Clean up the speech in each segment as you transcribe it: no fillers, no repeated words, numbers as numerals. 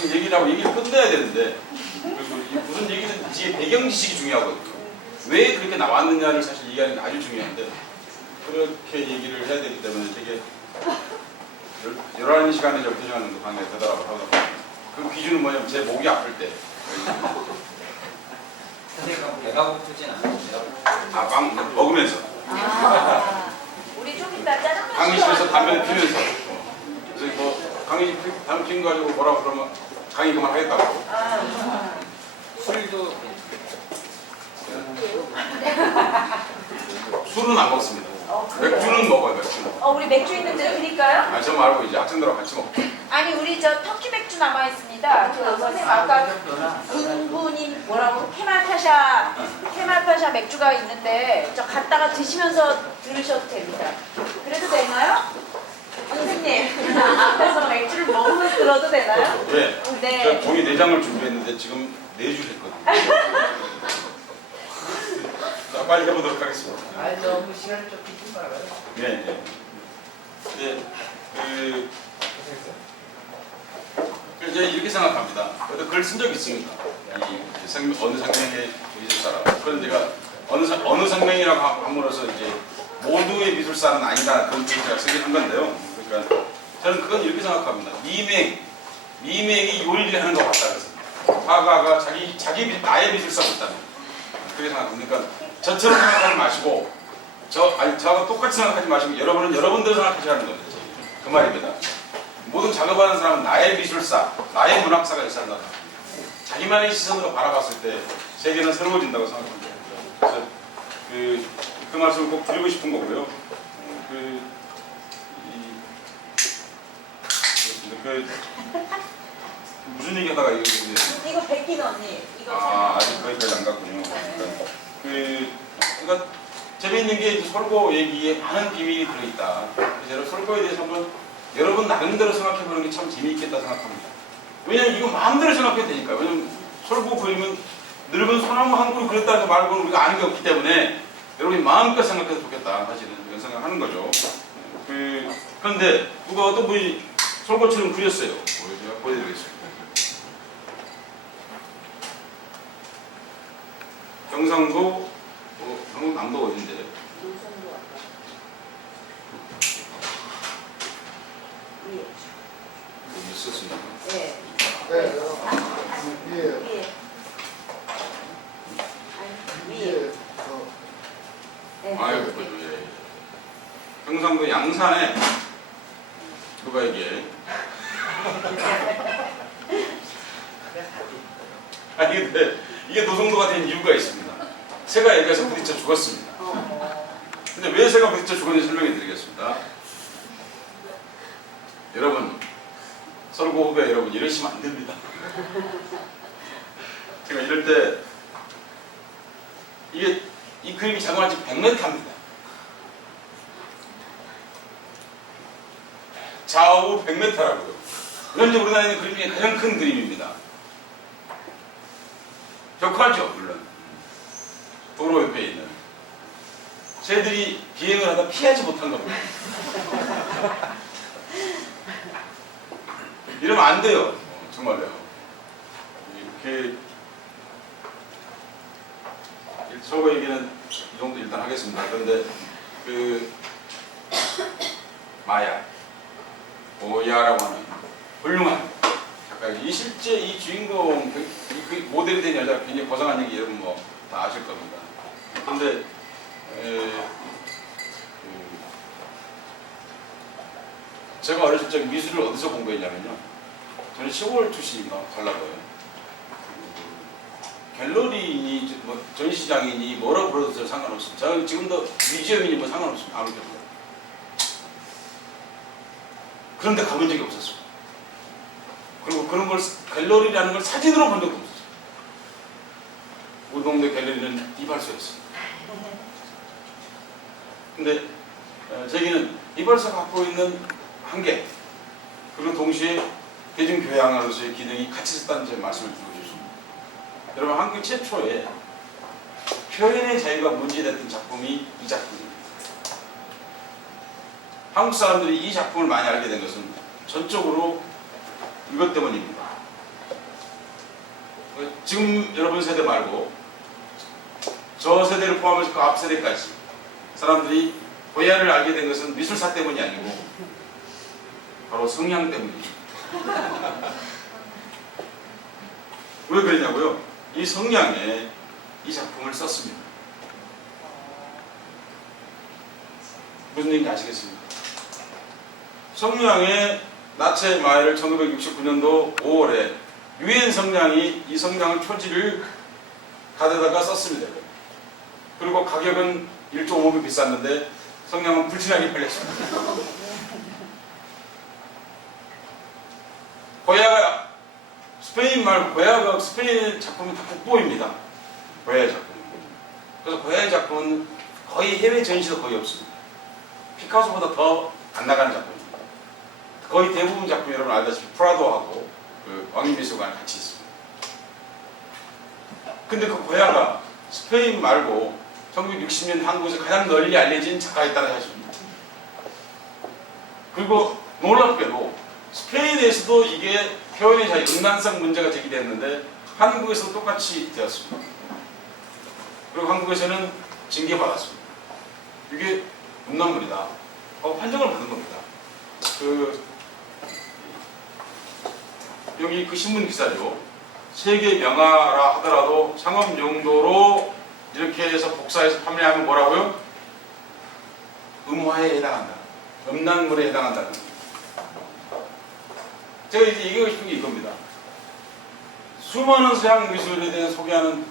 무슨 얘기를 하고 얘기를 끝내야 되는데 무슨 얘기든지 배경 지식이 중요하거든요. 왜 그렇게 나왔느냐를 사실 얘기하는 게 아주 중요한데 그렇게 얘기를 해야 되기 때문에 되게 11시간에 12시간 정도 강의가 되더라고요. 하다 그 기준은 뭐냐면 제 목이 아플 때 선생님 배가 고프진 않으세요? 빵 먹으면서 우리 좀 이따 짜장면 강의실에서 담배를 피면서 그래서 뭐 강의 담배 피는 거 가지고 뭐라고 그러면 강의 그만하겠다고 술도 술은 안 먹습니다. 맥주는 먹어요. 맥주는. 우리 맥주 있는데 드릴까요? 저 말고 이제 학생들하고 같이 먹고. 아니 우리 저 터키 맥주 남아 있습니다. 그 선생님 아까 군분이 뭐라고 케말파샤 맥주가 있는데 저 갖다가 드시면서 들으셔도 됩니다. 그래도 되나요? 선생님 앞에서 맥주를 먹으면서 들어도 되나요? 왜? 네. 저 종이 4장을 준비했는데 지금 4줄 했거든요. 자, 빨리 해보도록 하겠습니다. 아니 너무 시간을 좀 비지 말아요. 네, 네. 이제 이렇게 생각합니다. 저도 글을 쓴 적이 있습니다. 어느 상명의 미술사라고. 그건 제가 어느 상명이라고 함으로써 이제 모두의 미술사는 아니다 그런 뜻을 제가 쓰긴 한 건데요. 그러니까 저는 그건 이렇게 생각합니다. 미맹이 요리를 하는 것 같다 그래서 화가가 나의 미술사가 있다면 그렇게 생각합니다. 그러니까 저처럼 생각하지 마시고 저하고 똑같이 생각하지 마시고 여러분은 여러분대로 생각하셔야 하는 겁니다. 그 말입니다. 모든 작업하는 사람은 나의 미술사, 나의 문학사가 있어야 한다. 자기만의 시선으로 바라봤을 때 세계는 새로워진다고 생각합니다. 그래서 그 말씀을 꼭 드리고 싶은 거고요. 무슨 얘기 하다가 이거 베낀 언니. 이거 아직 거기까지 안 갔군요. 그러니까 재미있는 게 설고 얘기에 많은 비밀이 들어있다. 그래서 설고에 대해서 한번 여러분 나름대로 생각해보는 게 참 재미있겠다 생각합니다. 왜냐면 이거 마음대로 생각해도 되니까. 왜냐면 설고 그리면 늙은 소나무 한 그루 그렸다는 거 말고는 우리가 아는 게 없기 때문에 여러분이 마음껏 생각해도 좋겠다. 사실은 이런 생각하는 거죠. 그런데 누가 어떤 분이 설고처럼 그렸어요. 제가 보여드리겠습니다. 경상도 한국 남도 어딘데? 여기 있었습니다. 네. 예. 위에. 아유, 예. 경상도 양산에 누가 이게? 아니 근데 이게 노송도가 된 이유가 있습니다. 새가 여기서 부딪혀 죽었습니다. 근데 왜 새가 부딪혀 죽었는지 설명해 드리겠습니다. 여러분, 설고 후배 여러분 이러시면 안 됩니다. 제가 이럴 때 이 그림이 자그마치 100m입니다. 좌우 100m라고요. 현재 우리나라에 있는 그림 중에 가장 큰 그림입니다. 벽화죠, 물론. 도로 옆에 있는. 새들이 비행을 하다 피하지 못한 겁니다. 이러면 안 돼요. 정말요. 이렇게 서거 얘기는 이 정도 일단 하겠습니다. 그런데 마야, 오야라고 하는 훌륭한 작가. 실제 이 주인공, 그 모델이 된 여자가 굉장히 고상한 얘기 여러분 뭐 다 아실 겁니다. 그런데 제가 어렸을 적 미술을 어디서 공부했냐면요. 저는 시골 출신인가 달라고요. 갤러리니 뭐 전시장이니 뭐라고 불러도 상관없습니다. 저는 지금도 뮤지엄이니 뭐 상관없습니다. 아무것도. 그런데 가본 적이 없었습니다. 그리고 그런 걸 갤러리라는 걸 사진으로 본 적도 없었어요. 우리 동네 갤러리는 이발소였습니다. 근데 저기는 이발소가 갖고 있는 한계, 그리고 동시에 대중교양으로서의 기능이 같이 있었다는 제 말씀을 드리고 싶습니다. 여러분, 한국 최초의 표현의 자유가 문제됐던 작품이 이 작품입니다. 한국 사람들이 이 작품을 많이 알게 된 것은 전적으로 이것 때문입니다. 지금 여러분 세대 말고 저 세대를 포함해서 그 앞 세대까지 사람들이 고야를 알게 된 것은 미술사 때문이 아니고 바로 성향 때문입니다. 왜 그러냐고요? 이 성향에 이 작품을 썼습니다. 무슨 얘기인지 아시겠습니까? 성향에 나체 마을 1969년도 5월에 유엔 성냥이 이 성냥의 표지를 가져다가 썼습니다. 그리고 가격은 1.5배 비쌌는데 성냥은 불티나게 팔렸습니다. 고야가 스페인 말고 고야가 스페인 작품은 다 국보입니다. 고야의 작품. 그래서 고야의 작품은 거의 해외 전시도 거의 없습니다. 피카소보다 더 안 나가는 작품입니다. 거의 대부분 작품 여러분 알다시피 프라도하고 그 왕립미술관에 같이 있습니다. 근데 그 고야가 스페인 말고 1960년 한국에서 가장 널리 알려진 작가였다는 사실입니다. 그리고 놀랍게도 스페인에서도 이게 표현의 자유, 음란성 문제가 제기됐는데 한국에서도 똑같이 되었습니다. 그리고 한국에서는 징계받았습니다. 이게 음란물이다 하고 판정을 받은 겁니다. 여기 그 신문 기사죠. 세계 명화라 하더라도 상업 용도로 이렇게 해서 복사해서 판매하면 뭐라고요? 음화에 해당한다. 음란물에 해당한다는 겁니다. 제가 이제 얘기하고 싶은 게 이겁니다. 수많은 서양 미술에 대해 소개하는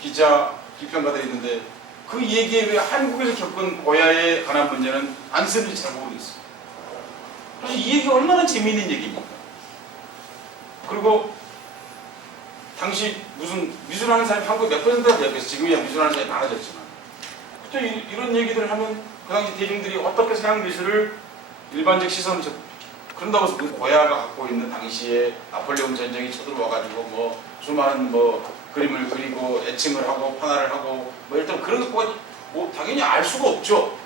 기자, 비평가들이 있는데 그 얘기에 왜 한국에서 겪은 고야에 관한 문제는 안 쓰는지 잘 모르겠어요. 그래서 이 얘기가 얼마나 재미있는 얘기입니까? 그리고 당시 무슨 미술하는 사람이 한국에 몇 퍼센트가 되었겠어요. 지금이야 미술하는 사람이 많아졌지만 그때 이런 얘기들을 하면 그 당시 대중들이 어떻게 서양 미술을 일반적 시선 그런다고 해서 그 고야가 갖고 있는 당시에 나폴레옹 전쟁이 쳐들어와가지고 뭐 수많은 뭐 그림을 그리고 애칭을 하고 판화를 하고 뭐 일단 그런 것과 뭐 당연히 알 수가 없죠.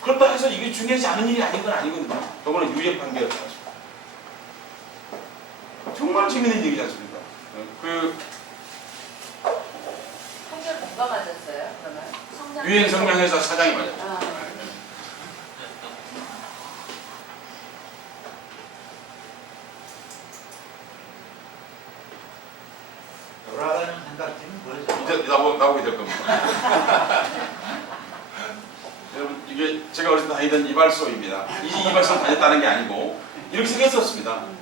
그렇다 해서 이게 중요하지 않은 일이 아닌 건 아니거든요. 저거는 유죄 판결을 받았습니다. 정말 재밌는 얘기지 않습니까? 판결 뭔가 맞았어요? 그러면 유엔 성냥회사 사장이 맞았죠. 돌아가는 생각지는 뭐죠? 이제 나오게 될 겁니다. 여러분 이게 제가 어렸을 때 다니던 이발소입니다. 이 이발소 다녔다는 게 아니고 이렇게 생겼었습니다.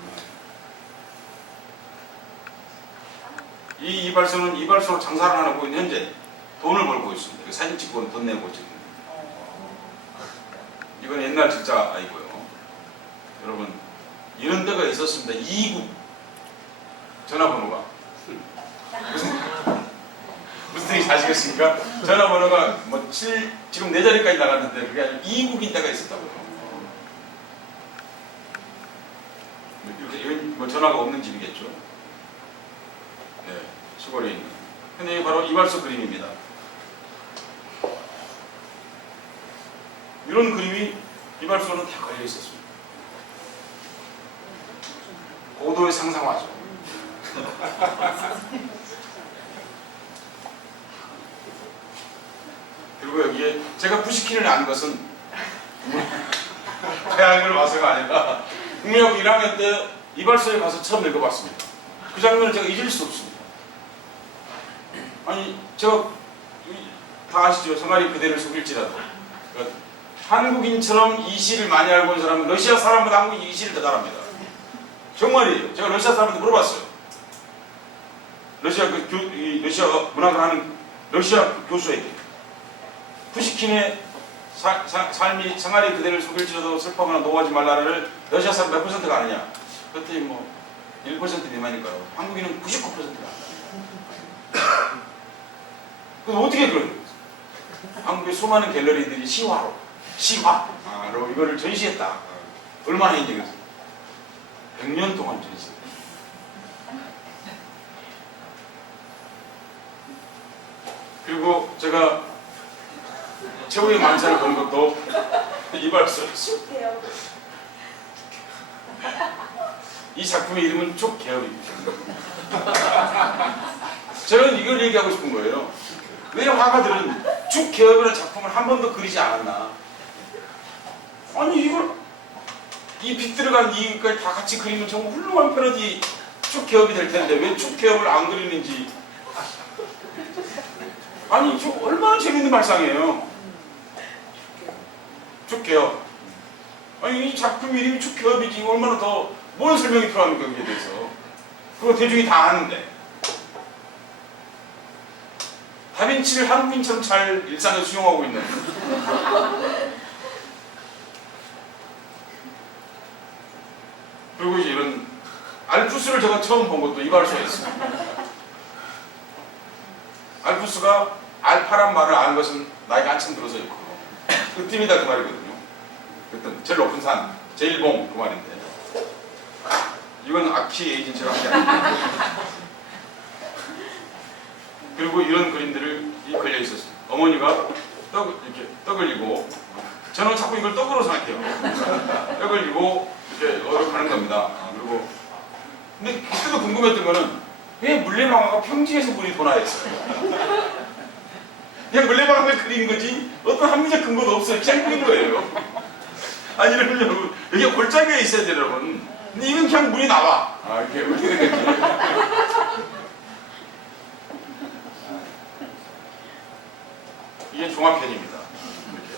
이 이발소는 이발소로 장사를 하고 있는 현재 돈을 벌고 있습니다. 사진 찍고는 돈 내고 지금. 이건 옛날 진짜 아니고요. 여러분 이런 데가 있었습니다. 2국 전화번호가 무슨 얘기인지 아시겠습니까? 전화번호가 뭐 지금 4자리까지 나갔는데 그게 아니라 2국인 때가 있었다고요. 이렇게 뭐 전화가 없는 집이겠죠. 네, 시골에 있는. 근데 이게 바로 이발소 그림입니다. 이런 그림이 이발소는 다 걸려 있었습니다. 고도의 상상화죠. 그리고 여기에 제가 푸시킨을 안 것은 대학을 와서가 아니라 국민학교 1학년 때 이발소에 가서 처음 읽어봤습니다. 그 장면을 제가 잊을 수 없습니다. 아니 저 다 아시죠? 성아리 그대를 속일지라도 그러니까 한국인처럼 이 시를 많이 알고 있는 사람은 러시아 사람보다 한국인이 이 시를 더 잘합니다. 정말이에요. 제가 러시아 사람한테 물어봤어요. 러시아 러시아 문학을 하는 러시아 교수에게 푸시킨의 삶이 생활이 그대를 속일지라도 슬퍼하거나 노하지 말라를 러시아 사람 몇 %가 아느냐? 그랬더니 뭐 1% 미만일까요? 한국인은 99%가 안다. 그럼 어떻게 그래요? 한국의 수많은 갤러리들이 시화로 이거를 전시했다. 얼마나 했냐 그래서 100년 동안 전시. 그리고 제가 최후의 만찬을 본 것도 이발소였어요. 이 작품의 이름은 촉개업입니다. 저는 이걸 얘기하고 싶은 거예요. 왜 화가들은 촉개업이라는 작품을 한 번도 그리지 않았나? 아니 이걸 이 빗 들어간 이걸 다 같이 그리면 정말 훌륭한 패러디 촉개업이 될 텐데 왜 촉개업을 안 그리는지. 아니 저 얼마나 재밌는 발상이에요. 촉개업. 아니 이 작품 이름이 촉개업이지 얼마나 더 뭔 설명이 필요합니까 거기에 대해서. 그거 대중이 다 아는데. 다빈치를 한국인처럼 잘 일상에 수용하고 있는. 그리고 이제 이런 알프스를 제가 처음 본 것도 이발소에 있습니다. 알프스가 알파란 말을 아는 것은 나이가 한참 들어서였고 으뜸이다 그 말이거든요. 그때 제일 높은 산, 제일봉 그 말인데 이건 아키 에이전시가 하지 않습니다. 그리고 이런 그림들을 걸려 있었어요. 어머니가 이렇게 떡을 이고 저는 자꾸 이걸 떡으로 생각해요. 떡을 이고 이렇게 가는 겁니다. 그리고 근데 그때도 궁금했던 거는 왜 물레방아가 평지에서 물이 도나했어요? 그냥 물레방아를 그린 거지 어떤 합리적 근거도 없어요. 그냥 그린 거예요. 아니 여러분 여기 골짜기에 있어야 돼요 여러분. 근데 이건 그냥 물이 나와. 이렇게 어떻게 된 거지? 이게 종합편입니다. 이렇게.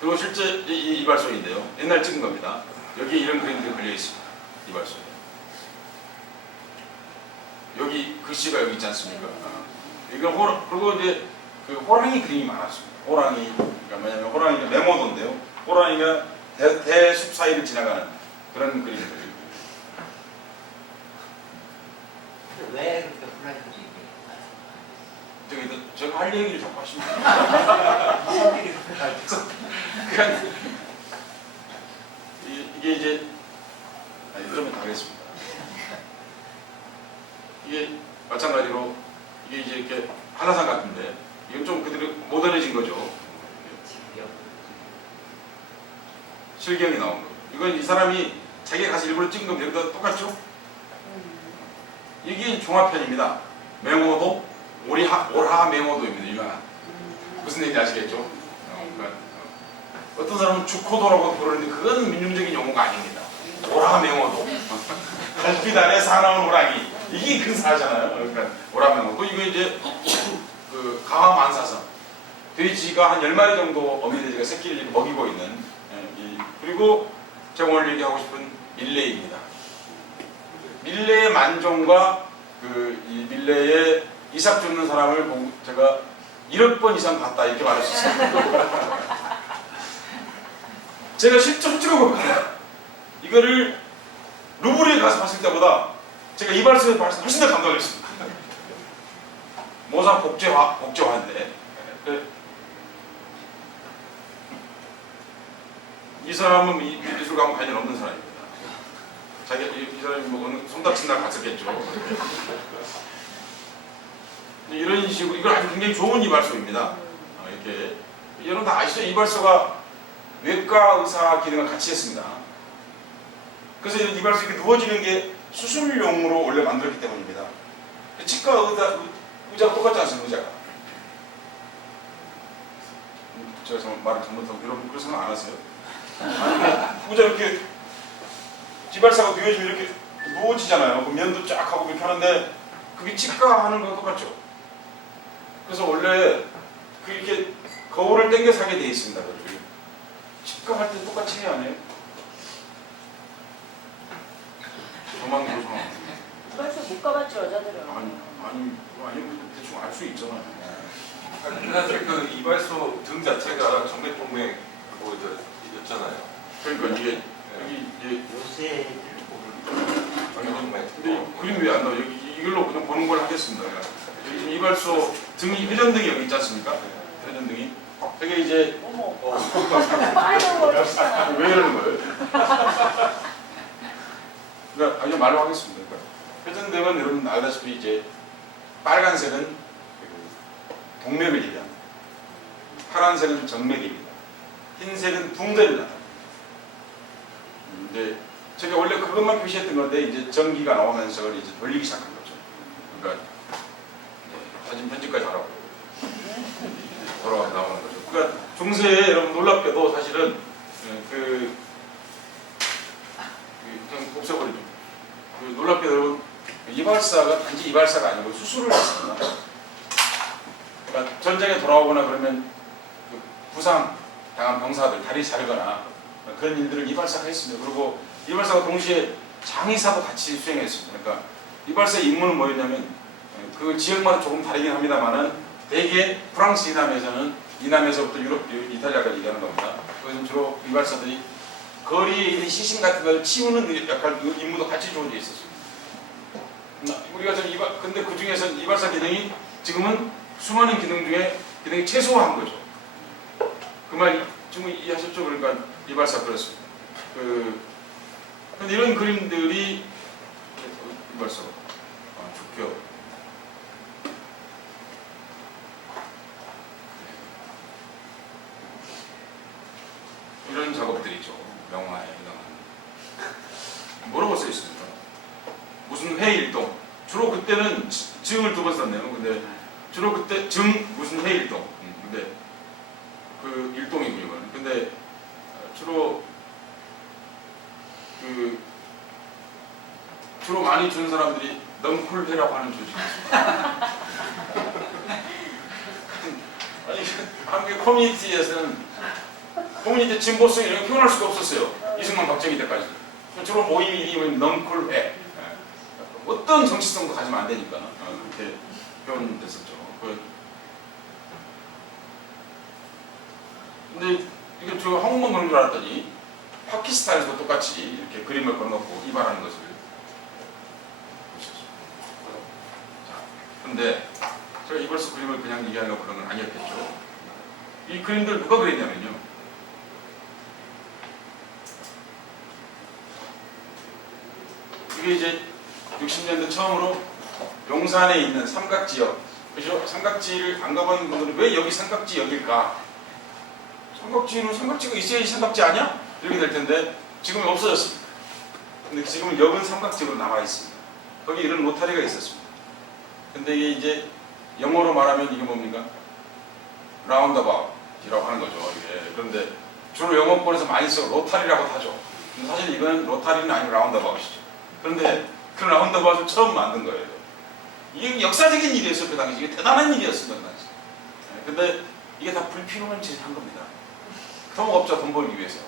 그리고 실제 이 이발소인데요. 옛날 찍은 겁니다. 여기에 이런 그림들이 걸려 있습니다. 이발소에. 여기 글씨가 여기 있지 않습니까? 이거 그리고 이제 그 호랑이 그림이 많았습니다. 호랑이, 그러니까 뭐냐면 호랑이가 메모도인데요. 호랑이가 대숲 사이를 지나가는 그런 그림들. 왜 그렇게 혼란인지 제가 할 얘기를 자꾸 하십니다. 성질이 급해가지고 그러니까 이게 이제 그러면 가겠습니다. 이게 마찬가지로 이게 이제 이렇게 한라산 같은데 이건 좀 그대로 모던해진 거죠. 실경이 나온 거. 이건 이 사람이 자기가 가서 일부러 찍은 겁니다. 여기다 똑같죠? 이게 종합편입니다. 맹호도 올하 맹호도입니다. 유명한. 무슨 얘기인지 아시겠죠? 그러니까 어떤 사람은 주코도라고 부르는데 그건 민중적인 용어가 아닙니다. 올하 맹호도. 달빛 아래 사나운 호랑이. 이게 근사하잖아요. 그러니까 올하 맹호도. 이거 이제 그 강화 만사성. 돼지가 한 10마리 정도 어미 돼지가 새끼를 이렇게 먹이고 있는. 그리고 제가 오늘 얘기하고 싶은 밀레입니다. 밀레의 만종과 이 밀레의 이삭 줍는 사람을 보고 제가 1억 번 이상 봤다 이렇게 말할 수 있습니다. 제가 실제로 찍어볼까요? 이거를 루브르에 가서 봤을 때보다 제가 이발소에서 봤을 때 훨씬 더 감동했습니다. 모사 복제화인데 이 사람은 이 미술과는 관련 없는 사람입니다. 이 사람이 뭐 어느 손 다친 날 갔었겠죠. 이런 식으로 이건 아주 굉장히 좋은 이발소입니다. 이렇게 여러분 다 아시죠? 이발소가 외과 의사 기능을 같이 했습니다. 그래서 이발소 이렇게 누워지는 게 수술용으로 원래 만들었기 때문입니다. 치과 의자가 똑같지 않습니까? 의자가. 제가 정말 말을 잘못하고 여러분 그런 생각 안 하세요? 아니 의자 이렇게 이발사가 누워지면 이렇게 누워지잖아요. 그럼 면도 쫙 하고 이렇게 하는데 그게 치과 하는 거랑 똑같죠. 그래서 원래 이렇게 거울을 당겨서 하게 돼 있습니다. 그렇게. 치과 할 때 똑같이 해야 하네요. 저만 그러죠. 이발소 못 가봤죠 여자들은. 아니 대충 알 수 있잖아요. 사실 그 이발소 등 자체가 정맥동맥 그거였잖아요. 그러니까 이게 여기 이제 요새 정맥. 근데 그림 왜 안 나와? 여기 이걸로 그냥 보는 걸 하겠습니다. 여기 이발소 등이 회전등이 여기 있지 않습니까? 회전등이. 되게 이제 어머. 빨간 거 진짜. 왜 이러는 거예요? 그러니까 아주 말로 하겠습니다. 그러니까 회전등은 여러분 알다시피 이제 빨간색은 동맥을 얘기합니다. 파란색은 정맥입니다. 흰색은 붕대를 나타냅니다. 근데 제가 원래 그것만 표시했던 건데 이제 전기가 나오면서 그걸 이제 돌리기 시작한 거죠. 그러니까 사진 편집까지 하라고 돌아가 나오는 거죠. 그러니까 중세에 여러분 놀랍게도 사실은 그냥 없애버리죠. 놀랍게도 여러분 이발사가 단지 이발사가 아니고 수술을 했습니다. 그러니까 전쟁에 돌아오거나 그러면 그 부상 당한 병사들 다리 자르거나 그런 일들을 이발사가 했습니다. 그리고 이발사가 동시에 장의사도 같이 수행했습니다. 그러니까 이발사의 임무는 뭐였냐면 그 지역마다 조금 다르긴 합니다만은 대개 프랑스 이남에서부터 유럽, 이탈리아까지 얘기하는 겁니다. 그것은 주로 이발사들이 거리에 있는 시신 같은 걸 치우는 역할, 그 임무도 같이 주어져 있었습니다. 우리가 근데 그 중에서 이발사 기능이 지금은 수많은 기능 중에 기능이 최소화한 거죠. 그 말 지금 이해하셨죠? 그러니까 이발사 그랬습니다. 근데 이런 그림들이 이발사 죽겨 이런 작업들이죠. 명화에 뭐라고 써 있습니까? 무슨 회일동 주로 그때는 증을 두 번 썼네요. 근데 주로 그때 증 무슨 회일동 근데 그 일동이군요. 근데 주로 주로 많이 준 사람들이 넝쿨회라고 하는 조직이었습니다. 아니 한국의 커뮤니티 진보성 이런 거 표현할 수가 없었어요. 이승만 박정희 때까지. 주로 모임 이름은 넝쿨회. 어떤 정치성도 가지면 안 되니까 그렇게 표현됐었죠. 근데 이게 저 한국만 그런 줄 알았더니 파키스탄에서도 똑같이 이렇게 그림을 걸어놓고 이발하는 것을 보셨죠. 자, 근데 제가 이발소 그림을 그냥 얘기하려고 그런 건 아니었겠죠. 이 그림들 누가 그렸냐면요. 이게 이제 60년대 처음으로 용산에 있는 삼각지역, 그죠? 삼각지를 안 가본 분들은 왜 여기 삼각지역일까? 삼각지가 있어야지 삼각지 아니야? 이렇게 될 텐데 지금은 없어졌습니다. 근데 지금은 역은 삼각지로 남아 있습니다. 거기 이런 로타리가 있었습니다. 근데 이게 이제 영어로 말하면 이게 뭡니까? 라운드아바웃이라고 하는 거죠. 이게. 그런데 주로 영어권에서 많이 써 로타리라고 하죠. 근데 사실 이거는 로타리는 아니고 라운드아바웃이죠. 그런데 그 라운드아바웃을 처음 만든 거예요. 이게 역사적인 일이었어요. 그 당시. 이게 대단한 일이었습니다. 그 당시. 근데 이게 다 불필요한 짓을 한 겁니다. 토목업자 돈 벌기 위해서.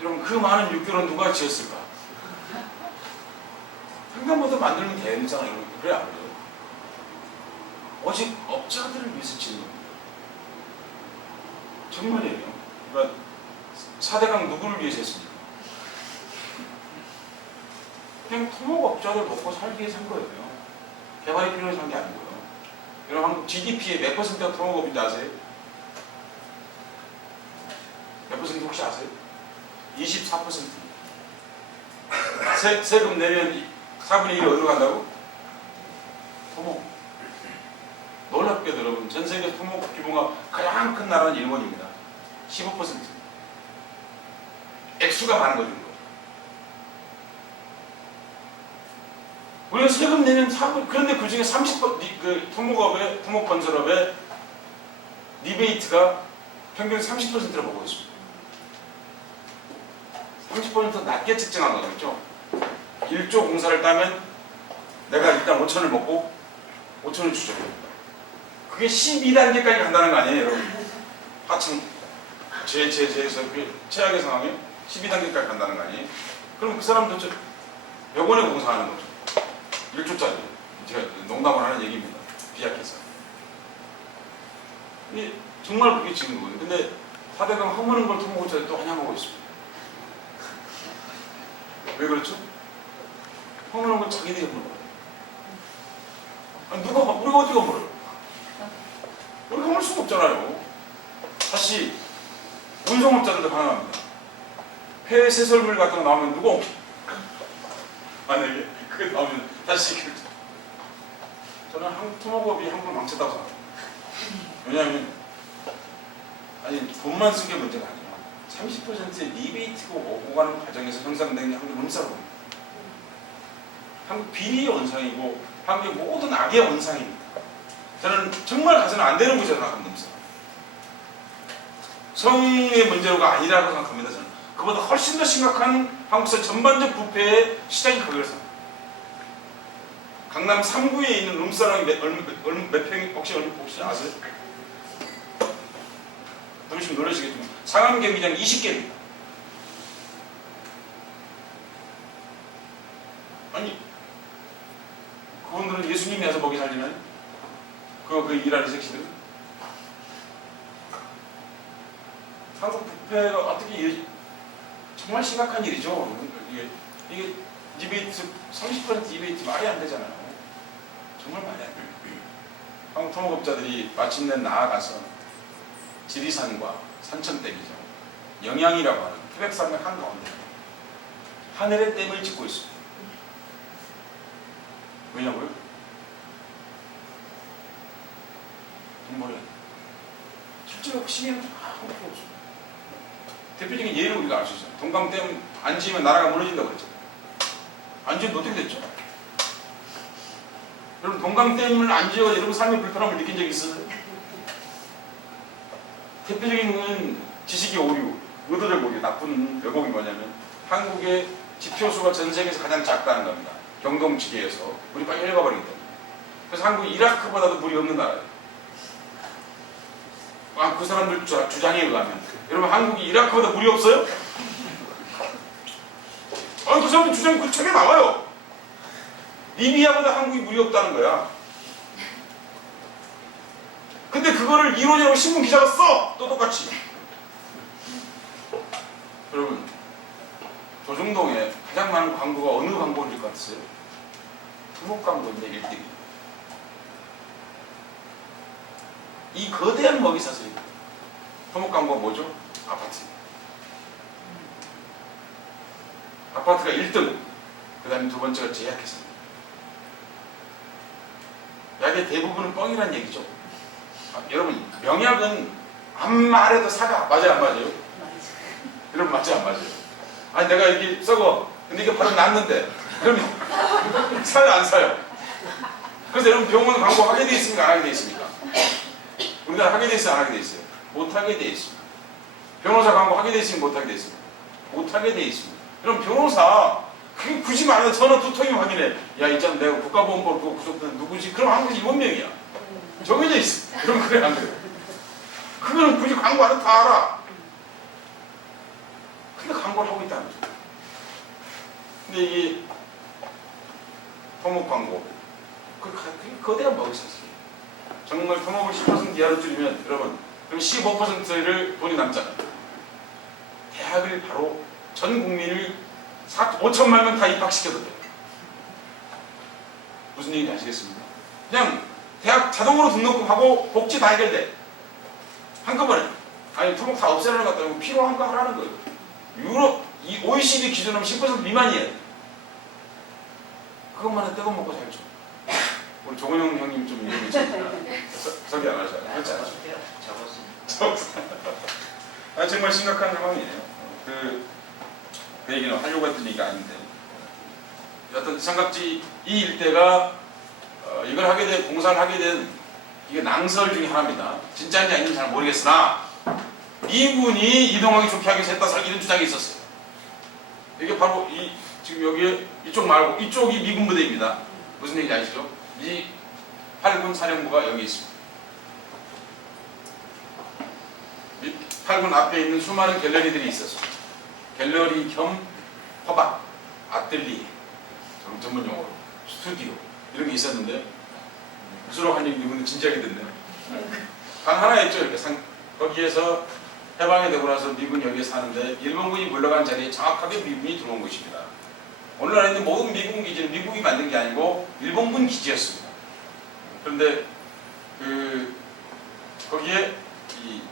여러분 그 많은 육교는 누가 지었을까? 횡단보도 만들면 되잖아요. 그래 안 그래요? 오직 업자들을 위해서 지은 겁니다. 정말이에요. 그러니까 4대강 누구를 위해서 했습니까? 그냥 토목업자들 먹고 살기 위해서 한 거예요. 개발이 필요해서 한 게 아니고요. 여러분 한국 GDP의 몇 퍼센트가 토목업인지 아세요? 몇 퍼센트 혹시 아세요? 24%. 세금 내면 4분의 1이 어디로 간다고? 토목. 놀랍게도 여러분 전 세계 토목 규모가 가장 큰 나라는 일본입니다. 15%. 액수가 많은 거죠. 우리가 세금 내면 4분, 그런데 그 중에 30%, 그 토목건설업의 리베이트가 평균 30%를 먹고 있습니다. 30% 낮게 측정한 거겠죠. 1조 공사를 따면 내가 일단 5천을 먹고 5천을 주죠. 그게 12단계까지 간다는 거 아니에요, 여러분? 하층, 제에서 최악의 상황에 12단계까지 간다는 거 아니에요? 그럼 그 사람도 100원에 공사하는 거죠. 1조짜리. 제가 농담을 하는 얘기입니다. 비약해서. 정말 그게 지금 거거든요. 근데 4대강 허무는 걸 토목업자들이 또 환영하고 있습니다. 왜 그렇죠? 허무는 걸 자기들이 허물어요. 아니, 우리가 어떻게 허물어요? 우리가 허물 수가 없잖아요. 다시 운송업자들도 가능합니다. 폐쇄설물 같은 거 나오면 누가 옮겨? 만약에 그게 나오면 다시 저는 한국 토목업이 한국을 망쳤다고 생각합니다. 왜냐하면 아니 돈만 쓴 게 문제가 아니에요. 30%의 리베이트가 오고 가는 과정에서 형성된 게 한국 룸사롱입니다. 한국 비리의 원상이고 한국의 모든 악의 원상입니다. 저는 정말 가서는 안 되는 곳이라고 생각합니다. 룸사롱. 성의 문제가 아니라고 생각합니다. 저는 그보다 훨씬 더 심각한 한국사 전반적 부패의 시작이 거기를 생각합니다. 강남 3구에 있는 룸사롱이 몇 평이 혹시 아세요? 누구시면 놀라시겠지만 상암 경기장 20개입니다. 아니 그분들은 예수님이 와서 먹이 살리나요? 그 일하는 색시들은? 한국 부패가 어떻게 정말 심각한 일이죠. 이게 리베이트 30% 리베이트 말이 안 되잖아요. 정말 말이 안 돼요. 한국 토목업자들이 마침내 나아가서 지리산과 산천댐이죠. 영양이라고 하는 태백산맥 한가운데 하늘의 댐을 짓고 있습니다. 왜냐고요? 돈 벌어야 돼. 실제로 시기는 아무것도 없어요. 대표적인 예를 우리가 알 수 있어요. 동강댐 안 지으면 나라가 무너진다고 그랬죠. 안 지으면 어떻게 됐죠? 여러분 동강댐을 안 지어서 여러분 삶의 불편함을 느낀 적 있어요? 대표적인 건 지식의 오류, 의도적 오류, 나쁜 왜곡이 뭐냐면 한국의 지표수가 전 세계에서 가장 작다는 겁니다. 경동지계에서 물이 빨리 흘러가버리기 때문에. 그래서 한국이 이라크보다도 물이 없는 나라예요. 그 사람들 주장에 의하면 여러분 한국이 이라크보다 물이 없어요? 그 사람들 주장 그 책에 나와요. 리비아보다 한국이 물이 없다는 거야. 근데 그거를 이론이라고 신문 기자가 써! 또 똑같이. 여러분 조중동에 가장 많은 광고가 어느 광고일 것 같으세요? 토목 광고인데 1등이. 이 거대한 먹이 사슬이 토목 광고가 뭐죠? 아파트. 아파트가 1등. 그 다음에 두 번째가 제약회사입니다. 약의 대부분은 뻥이란 얘기죠. 여러분 명약은 안 말해도 사가. 맞아요 안 맞아요? 여러분 맞아요 안 맞아요? 아니 내가 이게 썩어. 근데 이게 바로 났는데 그러면 사요 안 사요? 그래서 여러분 병원 광고 하게 돼 있습니까? 안 하게 돼 있습니까? 우리나라 하게 돼 있어요? 안 하게 돼 있어요? 못 하게 돼 있습니다. 변호사 광고 하게 돼 있으면 못 하게 돼 있습니다. 못 하게 돼 있습니다. 여러분 변호사 그게 굳이 말하는 전화 두통이 확인해. 야 있잖아 내가 국가보험법 그거 구속된 누구지? 그럼 한국이 이원명이야. 정해져 있어. 그럼 그래 안 그래? 그거는 굳이 광고 안 해도 다 알아. 근데 광고를 하고 있다는 거죠. 근데 이게 토목 광고 그게 거대한 먹이 사슬이에요. 정말 토목을 10% 이하로 줄이면 여러분 그럼 15%를 돈이 남잖아요. 대학을 바로 전 국민을 5천만 명 다 입학시켜도 돼요. 무슨 얘기인지 아시겠습니까? 그냥 대학 자동으로 등록하고 복지 다 해결돼. 한꺼번에. 아니 토목 다 없애려는 것 같다고 필요한 거 하라는 거예요. 유럽, 이 OECD 기준으로 10% 미만이에요. 그것만 해 떼고 먹고 살죠. 우리 조근영 형님 좀 이름이 있잖아요. 설계 안 하잖아요. 그렇지 않죠? 적었습니다. 정말 심각한 상황이에요. 그 얘기는 하려고 했던 얘기가 아닌데 어떤 삼각지 이 일대가 이걸 하게 된 공사를 하게 된 이게 낭설 중에 하나입니다. 진짜인지 아닌지 잘 모르겠으나 미군이 이동하기 좋게 하기 위해서 했다 이런 주장이 있었어요. 이게 바로 지금 여기 이쪽 말고 이쪽이 미군 부대입니다. 무슨 얘기인지 아시죠? 이 8군 사령부가 여기 있습니다. 8군 앞에 있는 수많은 갤러리들이 있었어요. 갤러리 겸 허박, 아뜰리에, 전문 용어로 스튜디오 이런 게 있었는데 무수로 한 얘기 이분은 진지하게 듣네요. 방 하나 있죠. 이렇게 거기에서 해방이 되고 나서 미군이 여기에 사는데 일본군이 물러간 자리에 정확하게 미군이 들어온 것입니다. 오늘날에 있는 모든 미군 기지는 미국이 만든 게 아니고 일본군 기지였습니다. 그런데 거기에 이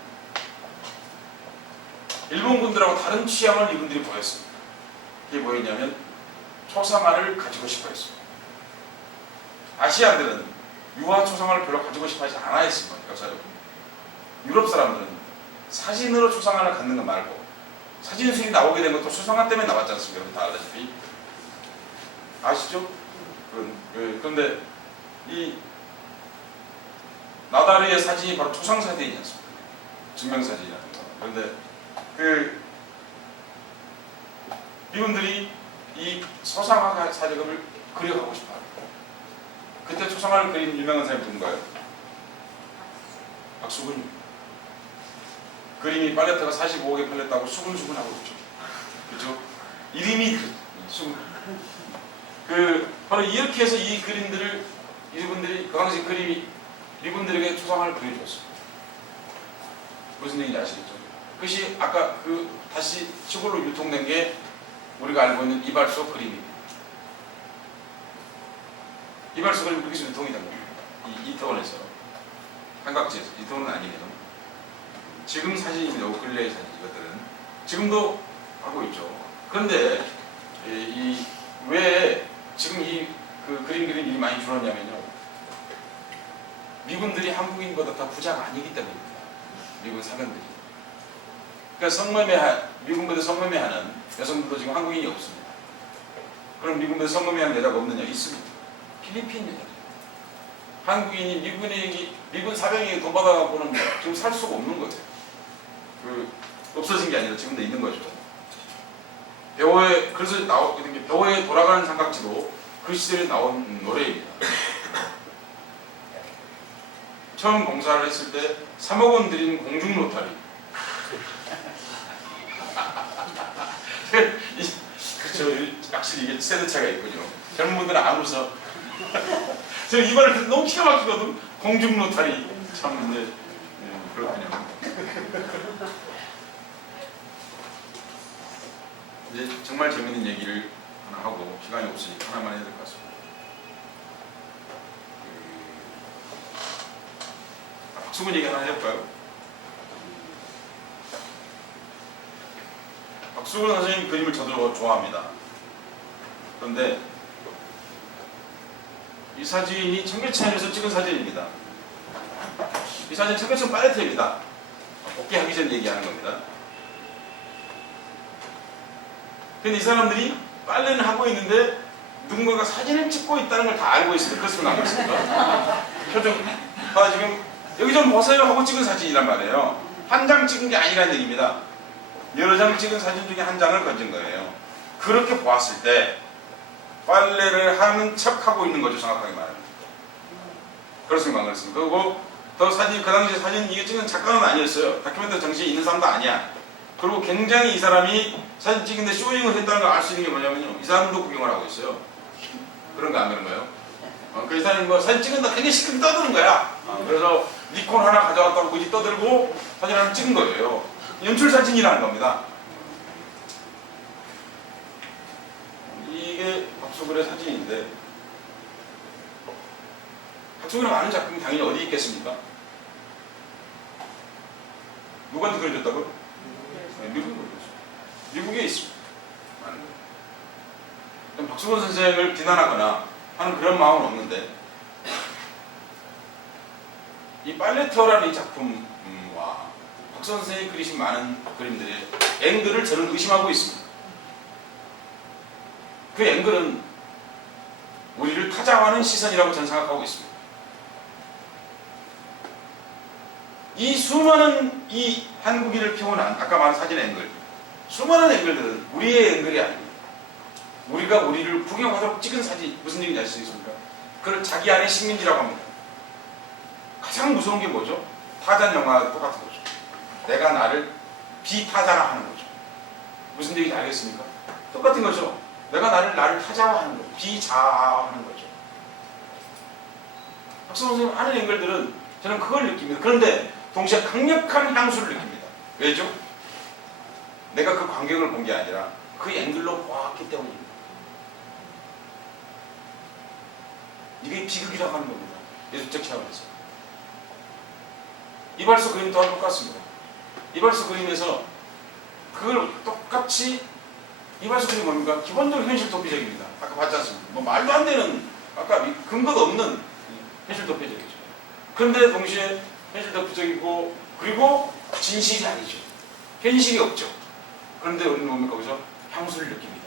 일본군들하고 다른 취향을 이분들이 보였습니다. 그게 뭐였냐면 초상화를 가지고 싶어 했습니다. 아시아들은 유화 초상화를 별로 가지고 싶어 하지 않아 했습니다. 여사적으로. 유럽 사람들은 사진으로 초상화를 갖는 거 말고 사진술이 나오게 된 것도 수상화 때문에 나왔지 않습니까? 여러분 다 알다시피. 아시죠? 그런데 이 나다르의 사진이 바로 초상사진이지 않습니까? 증명사진이라는 거. 그런데 그 미군들이 이 서상화 사직을 그려가고 싶어요. 그때 초상화를 그린 유명한 사람이 누군가요? 박수근입니다. 그림이 팔레트가 45억에 팔렸다고 수근수근하고 있죠. 그렇죠? 이름이 수근. 바로 이렇게 해서 이 그림들을 이분들이 그 당시 그림이 미군들에게 초상화를 그려줬어요. 무슨 얘기인지 아시겠죠? 그것이 아까 다시 시골로 유통된 게 우리가 알고 있는 이발소 그림입니다. 이발소 그림이 그렇게 유통이 된 겁니다. 이태원에서 삼각지에서 이태원은 아니네요. 지금 사진입니다. 근래의 사진 이것들은 지금도 하고 있죠. 그런데 왜 지금 그 그림 그린 일이 많이 줄었냐면요. 미군들이 한국인보다 더 부자가 아니기 때문입니다. 미군 사병들이. 그러니까 미군부대 성매매하는 여성들도 지금 한국인이 없습니다. 그럼 미군부대 성매매하는 여자가 없느냐? 있습니다. 필리핀 여자. 한국인이 미군 사병에게 돈 받아갖고는 지금 살 수가 없는 거예요. 없어진 게 아니라 지금도 있는 거죠. 그래서 나오게 게 배우에 돌아가는 삼각지도 그 시절에 나온 노래입니다. 처음 공사를 했을 때 3억 원 들인 공중 로타리. 그렇죠. 확실히 이게 세대 차이가 있군요. 젊은 분들은 안 웃어. 저 이 말을 듣고 너무 기가 막히거든. 공중 로타리. 참 이제 그렇군요. 이제 정말 재밌는 얘기를 하나 하고 시간이 없으니까 하나만 해야 될 것 같습니다. 박수근 얘기 하나 해볼까요? 박수근 선생님 그림을 저도 좋아합니다. 그런데 이 사진이 청계천에서 찍은 사진입니다. 이 사진 청계천 팔레트입니다. 복귀하기 전 얘기하는 겁니다. 근데 이 사람들이 빨래는 하고 있는데 누군가가 사진을 찍고 있다는 걸 다 알고 있으니까 그것을 남겼습니다. 표정 봐 지금 여기 좀 보세요 하고 찍은 사진이란 말이에요. 한 장 찍은 게 아니라는 얘기입니다. 여러 장 찍은 사진 중에 한 장을 건진 거예요. 그렇게 보았을 때 빨래를 하는 척하고 있는 거죠. 정확하게 말하면. 그런 생각을 했습니다. 그리고 그 당시 사진 이게 찍은 작가는 아니었어요. 다큐멘터리 정신이 있는 사람도 아니야. 그리고 굉장히 이 사람이 사진 찍는데 쇼잉을 했다는 걸 알 수 있는 게 뭐냐면요. 이 사람도 구경을 하고 있어요. 그런 거 안 그런 거예요? 그 이 사람이 사진 찍는다 굉장히 시끄럽게 떠드는 거야. 그래서 니콘 하나 가져왔다고 굳이 떠들고 사진 하나 찍은 거예요. 연출 사진이라는 겁니다. 이게 박수근의 사진인데 박수근의 많은 작품이 당연히 어디 있겠습니까? 누구한테 그려줬다고요? 네, 미국에 그려줬어요. 미국에 있습니다. 많은 거. 박수근 선생을 비난하거나 하는 그런 마음은 없는데 이 팔레트라는 이 작품과 박수근 선생이 그리신 많은 그림들의 앵글을 저는 의심하고 있습니다. 그 앵글은 우리를 타자화하는 시선이라고 저는 생각하고 있습니다. 이 수많은 이 한국인을 표현한 아까 말한 사진 앵글, 수많은 앵글들은 우리의 앵글이 아닙니다. 우리가 우리를 구경하도록 찍은 사진, 무슨 얘기인지 알 수 있습니까? 그걸 자기 안의 식민지라고 합니다. 가장 무서운 게 뭐죠? 타잔 영화와 똑같은 거죠. 내가 나를 비타자화하는 거죠. 무슨 얘기인지 알겠습니까? 똑같은 거죠. 내가 나를 타자화하는 거죠. 비자화하는 거죠. 박수 선생님 하는 앵글들은 저는 그걸 느낍니다. 그런데 동시에 강력한 향수를 느낍니다. 왜죠? 내가 그 광경을 본 게 아니라 그 앵글로 보았기 때문입니다. 이게 비극이라고 하는 겁니다. 예술적 차원에서. 이발소 그림 또한 똑같습니다. 이발소 그림에서 그걸 똑같이 이발소 그림이 뭡니까? 기본적으로 현실 도피적입니다. 아까 봤지 않습니까? 뭐 말도 안 되는 아까 근거가 없는 현실 도피적이죠. 그런데 동시에 현실 도피적이고 그리고 진실이 아니죠. 현실이 없죠. 그런데 우리는 뭡니까? 거기서 향수를 느낍니다.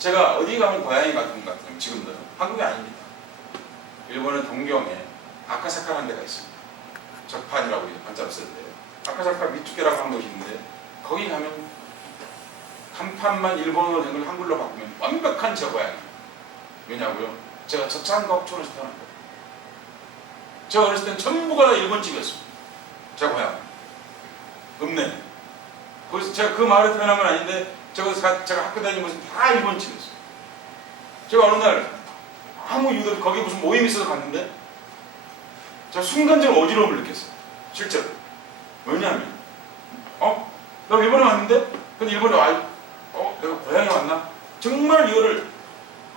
제가 어디 가면 고양이 같은 지금도 한국이 아닙니다. 일본은 동경에 아카사카라는 데가 있습니다. 적판이라고 한자로 쓰는데 아카사카 미투케라고 하는 곳이 있는데 거기 가면 간판만 일본어로 된 걸 한글로 바꾸면 완벽한 제 고양이. 왜냐고요? 제가 저차한가 옥천에서 태어난 거예요. 제가 어렸을 땐 전부가 다 일본집이었습니다. 제 고향. 읍내. 거기서 제가 그 마을에 태어난 건 아닌데 제가 학교 다니는 곳은 다 일본집이었어요. 제가 어느 날 아무 이유도 없이 거기 무슨 모임이 있어서 갔는데 제가 순간적으로 어지러움을 느꼈어요. 실제로. 왜냐하면 나 일본에 왔는데 근데 일본에 내가 고향에 왔나? 정말 이거를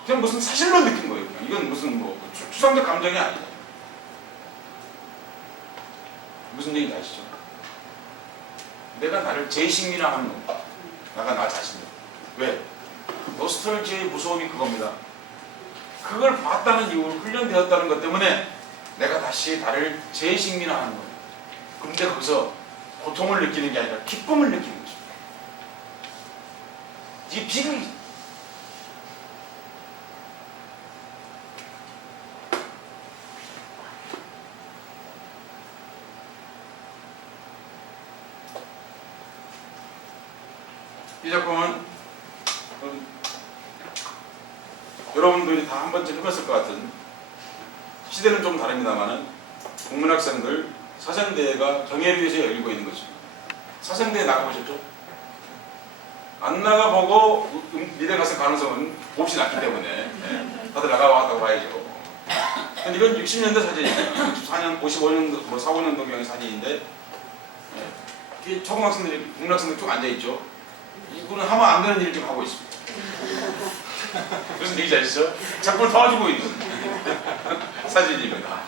그냥 무슨 사실로 느낀 거예요. 그냥. 이건 무슨 뭐 추상적 감정이 아니에요. 무슨 얘기인지 아시죠? 내가 나를 재식민화하는 겁니다. 내가 나 자신을. 왜? 노스털지의 무서움이 그겁니다. 그걸 봤다는 이유로 훈련되었다는 것 때문에 내가 다시 나를 재식민화하는 거예요. 그런데 거기서 고통을 느끼는 게 아니라 기쁨을 느끼는 거죠. 이게 비극이 이 작품은 여러분들이 다 한 번쯤 해봤을 것 같은 시대는 좀 다릅니다만은 국문학생들 사생대회가 경혜로에서 열리고 있는 거죠. 사생대회 나가보셨죠? 안 나가보고 미대 갔을 가능성은 몹시 낮기 때문에 다들 나가봤다고 봐야죠. 근데 이건 60년대 사진이에요. 64년, 55년도, 뭐 4, 5년도경의 사진인데 이게 초등학생들이, 국문학생들 쭉 앉아있죠. 이분은 하면 안 되는 일을 지금 하고 있습니다. 무슨 얘기인지 아시죠? 작품을 도와주고 있는 사진입니다.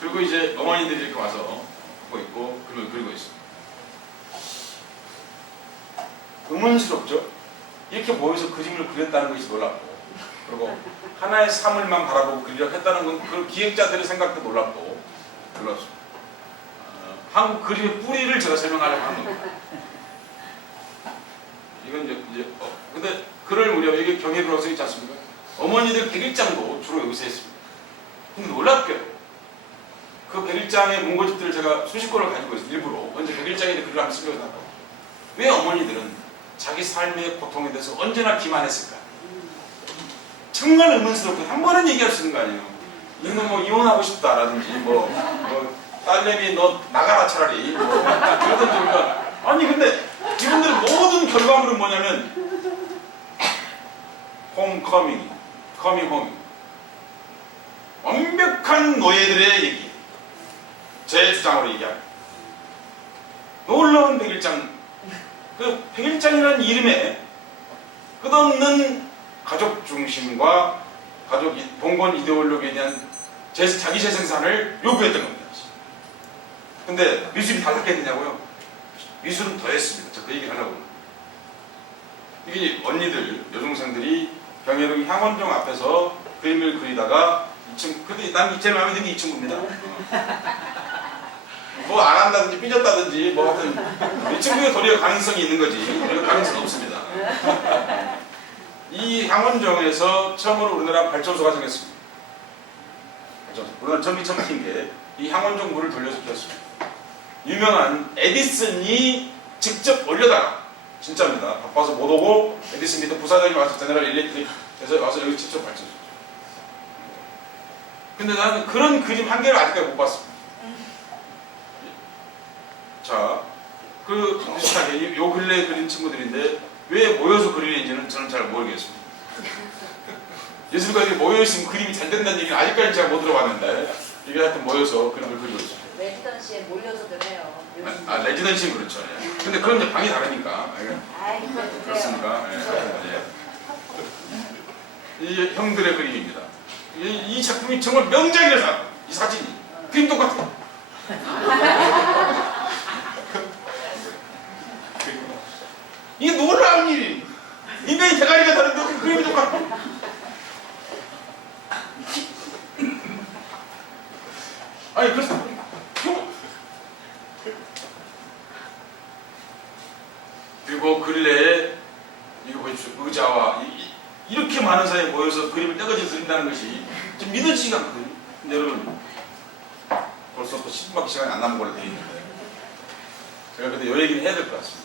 그리고 이제 어머니들이 이렇게 와서 보고 있고 그림을 그리고 있습니다. 의문스럽죠? 이렇게 모여서 그림을 그렸다는 것이 놀랍고 그리고 하나의 사물만 바라보고 그리려고 했다는 건 그 기획자들의 생각도 놀랍습니다. 한국 그림의 뿌리를 제가 설명하려고 하는 겁니다. 이건 이제 근데 그럴 무렵 여기 경혜로라고 써있지 않습니까? 어머니들 101장도 주로 여기서 했습니다. 근데 놀랍게도 그 101장의 문고집들을 제가 수십 권을 가지고 있어요. 일부러 언제 101장에 글을 한번 쓰려고 하고 왜 어머니들은 자기 삶의 고통에 대해서 언제나 기만했을까? 정말 의문스럽고 한 번은 얘기할 수 있는 거 아니에요. 이놈 뭐 이혼하고 싶다라든지 뭐 딸내미 너 나가라 차라리 뭐 그러든지 그러니까 아니 근데 이분들의 모든 결과물은 뭐냐면 홈커밍, 커밍홈 완벽한 노예들의 얘기 제 주장으로 얘기합니다. 놀라운 101장 그 101장이라는 이름에 끝없는 가족 중심과 가족 봉건 이데올로기에 대한 자기 재생산을 요구했던 겁니다. 근데 미술이 다 섞여 있느냐고요? 미술은 더 했습니다. 저 그 얘기를 하려고. 이게 언니들, 여중생들이 경혜동 향원종 앞에서 그림을 그리다가 근데 난 제일 마음에 드는 게 이 친구입니다. 뭐 안 한다든지 삐졌다든지 뭐 하여튼 이 친구의 도리어 가능성이 있는 거지. 우리가 가능성이 없습니다. 이 향원정에서 처음으로 우리나라 발전소가 생겼습니다. 우리나라 전기 처음 킨 게 이 향원정 물을 돌려서 키웠습니다. 유명한 에디슨이 직접 올려다가 진짜입니다. 바빠서 못 오고 에디슨 밑에 부사장이 와서 제너럴 일렉트릭에서 와서 여기 직접 발전소. 근데 나는 그런 그림 한 개를 아직까지 못 봤습니다. 자, 그 비슷하게 요 근래에 그린 친구들인데 왜 모여서 그리는지는 저는 잘 모르겠습니다. 예술가들이 모여있으면 그림이 잘 된다는 얘기는 아직까지 제가 못 들어봤는데 이게 하여튼 모여서 그림을 그리고 있습니다. 레지던시에 몰려서 그래요. 레지던시는 그렇죠. 예. 근데 그건 이제 방이 다르니까. 아이, 그렇습니까? 예. 이 형들의 그림입니다. 이 작품이 정말 명작이라서 이 사진이 그림 똑같아. 이게 놀라운 일이 인간이 대가리가 다른데 그 그림이 똑같아. 아니 그래서 이렇게 많은 사이에 모여서 그림을 떼거지 그린다는 것이 좀 믿어지지가 않거든요. 근데 여러분 벌써 또 10분밖에 시간이 안 남은 걸로 되어 있는데 제가 근데 이 얘기는 해야 될 것 같습니다.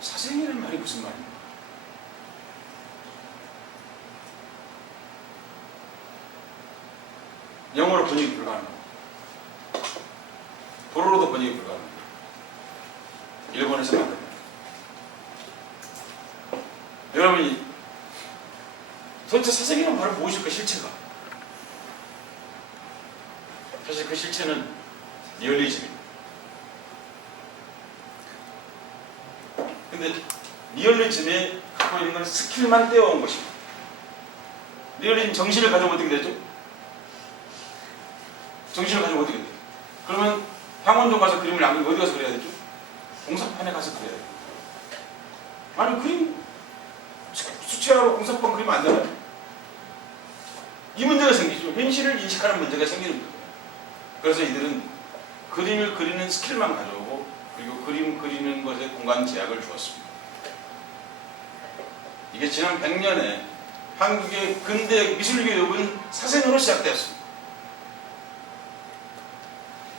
사생이라는 말이 무슨 말입니까? 영어로 번역이 불가능합니다. 도로로도 번역이 불가능합니다. 일본에서 만든 말. 여러분이 도대체 사생이란 바로 무엇일까 실체가? 사실 그 실체는 리얼리즘입니다. 근데 리얼리즘에 갖고 있는 건 스킬만 떼어온 것입니다. 리얼리즘 정신을 가지고 어떻게 되죠? 정신을 가지고 어떻게 돼요? 그러면 향원동 가서 그림을 남기고 어디 가서 그려야 되죠? 공사판에 가서 그려야 돼요. 아니 그림 수채화로 공사판 그리면 안 되나요? 이 문제가 생기죠. 현실을 인식하는 문제가 생기는 거예요. 그래서 이들은 그림을 그리는 스킬만 가져오고 그리고 그림 그리는 것에 공간 제약을 주었습니다. 이게 지난 100년에 한국의 근대 미술교육은 사생으로 시작되었습니다.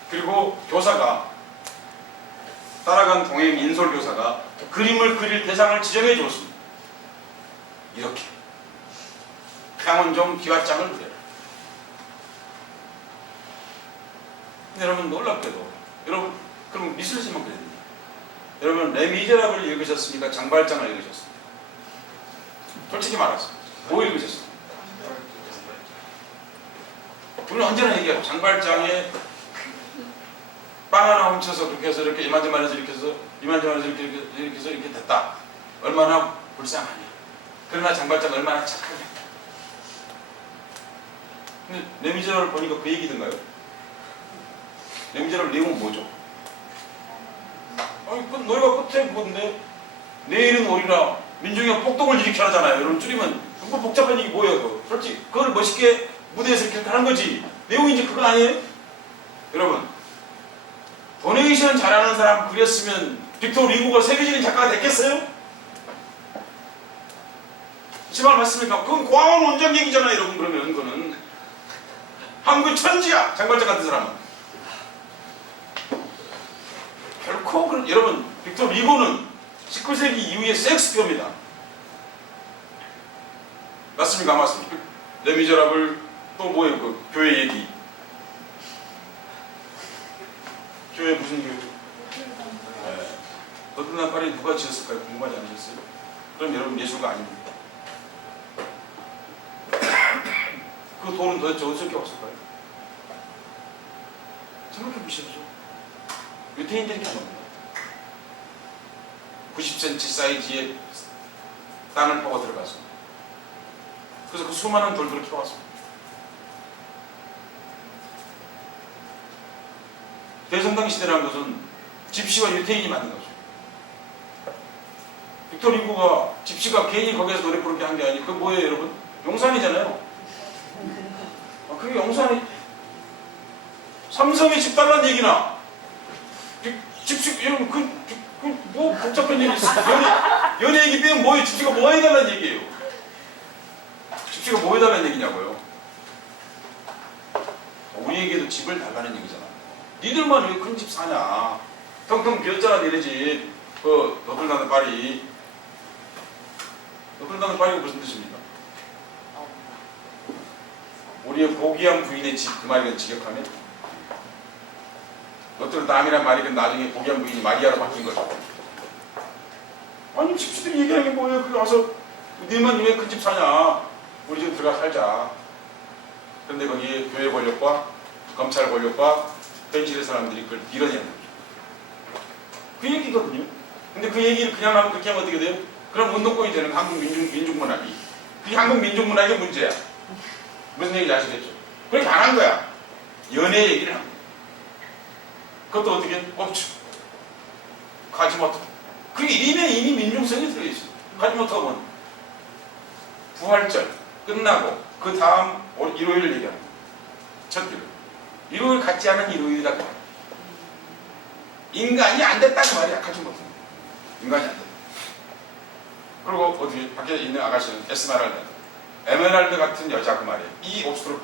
그리고 교사가 따라간 동행 인솔 교사가 그림을 그릴 대상을 지정해 주었습니다. 이렇게 향원종 기와장을 그려요. 근데 여러분 놀랍게도 여러분 그럼 미술지만 그려야 됩니다. 여러분 레미제라블을 읽으셨습니까? 장발장을 읽으셨습니까? 솔직히 말해서 뭐 읽으셨습니까? 우리는 언제나 얘기해요. 장발장에 빵 하나 훔쳐서 그렇게 해서 이렇게 이만저만해서 이렇게 해서 이만저만해서 이렇게 해서 이렇게 됐다. 얼마나 불쌍하냐. 그러나 장발장 얼마나 착하냐. 근데 레미제라블을 보니까 그 얘기던가요? 레미제라블 내용은 뭐죠? 아니 그 노래가 끝에 그건데 내일은 오리라 민중이가 폭동을 일으켜라잖아요. 여러분 줄이면 뭐 복잡한 얘기 뭐예요? 그거? 솔직히 그걸 멋있게 무대에서 이렇게 하는 거지. 내용이 이제 그거 아니에요? 여러분 도네이션 잘하는 사람 그렸으면 빅토르 리고가 세계적인 작가가 됐겠어요? 제 말 맞습니까? 그건 고아원 원장 얘기잖아요. 여러분 그러면 그거는 한국 천지야. 장발장 같은 사람은 결코 그런 여러분 빅토르 리고는 19세기 이후의 섹스피어입니다. 맞습니까? 안 맞습니까? 레미제라블 또 뭐예요? 그 교회 얘기. 교회 무슨 교회죠? 네. 너들난 파리 누가 지었을까요? 궁금하지 않으셨어요? 그럼 여러분 예술가 아닙니다. 그 돈은 도대체 어디서 왔을까요? 생각해 보십시오. 유태인들이 한 겁니다. 90cm 사이즈의 땅을 파고 들어가서 그래서 그 수많은 돌들을 키워왔습니다. 대성당 시대라는 것은 집시와 유태인이 만든 거죠. 빅토르 리고가 집시가 괜히 거기서 노래 부르게 한 게 아니고 그게 뭐예요 여러분? 용산이잖아요. 그게 용산이 삼성의 집 달라는 얘기나 집시 여러분 뭐 복잡한 얘기 있어. 연애 얘기 빼면 뭐예요? 집시가 뭐 해달라는 얘기예요. 집시가 뭐 해달라는 얘기냐고요. 우리에게도 집을 달라는 얘기잖아. 니들만 왜 큰 집 사냐? 텅텅 비었잖아 니네 집. 그 너들나는 파리. 너들나는 파리가 무슨 뜻입니까? 우리의 고귀한 부인의 집 그 말이건 직역하면 너들남이란 말이건 나중에 고귀한 부인이 마리아로 바뀐 거죠. 아니 집시들이 얘기하는 게 뭐예요? 그게 와서 니만 왜 큰 집 사냐? 우리 집 들어가 살자. 그런데 거기에 교회 권력과 검찰 권력과 현실의 사람들이 그걸 밀어내는 거죠. 그 얘기거든요. 근데 그 얘기를 그냥 하면 그렇게 하면 어떻게 돼요? 그럼 운동권이 되는 한국 민중문학이. 이 한국 민중문학의 문제야. 무슨 얘기인지 아시겠죠? 그렇게 안 한 거야. 연애 얘기를 한 거야. 그것도 어떻게? 법칙. 가지모토. 그게 이미 민중성이 들어있어요. 가지모토는 부활절 끝나고 그 다음 일요일을 얘기하는 거야. 첫 일요일. 일요일 같지 않은 일요일이다 그 말이야. 인간이 안 됐다 그 말이야. 가지모토. 인간이 안 됐다. 어디 밖에 있는 아가씨는 에스메랄다, 에메랄드 같은 여자 그 말이에요. 이 옵스트로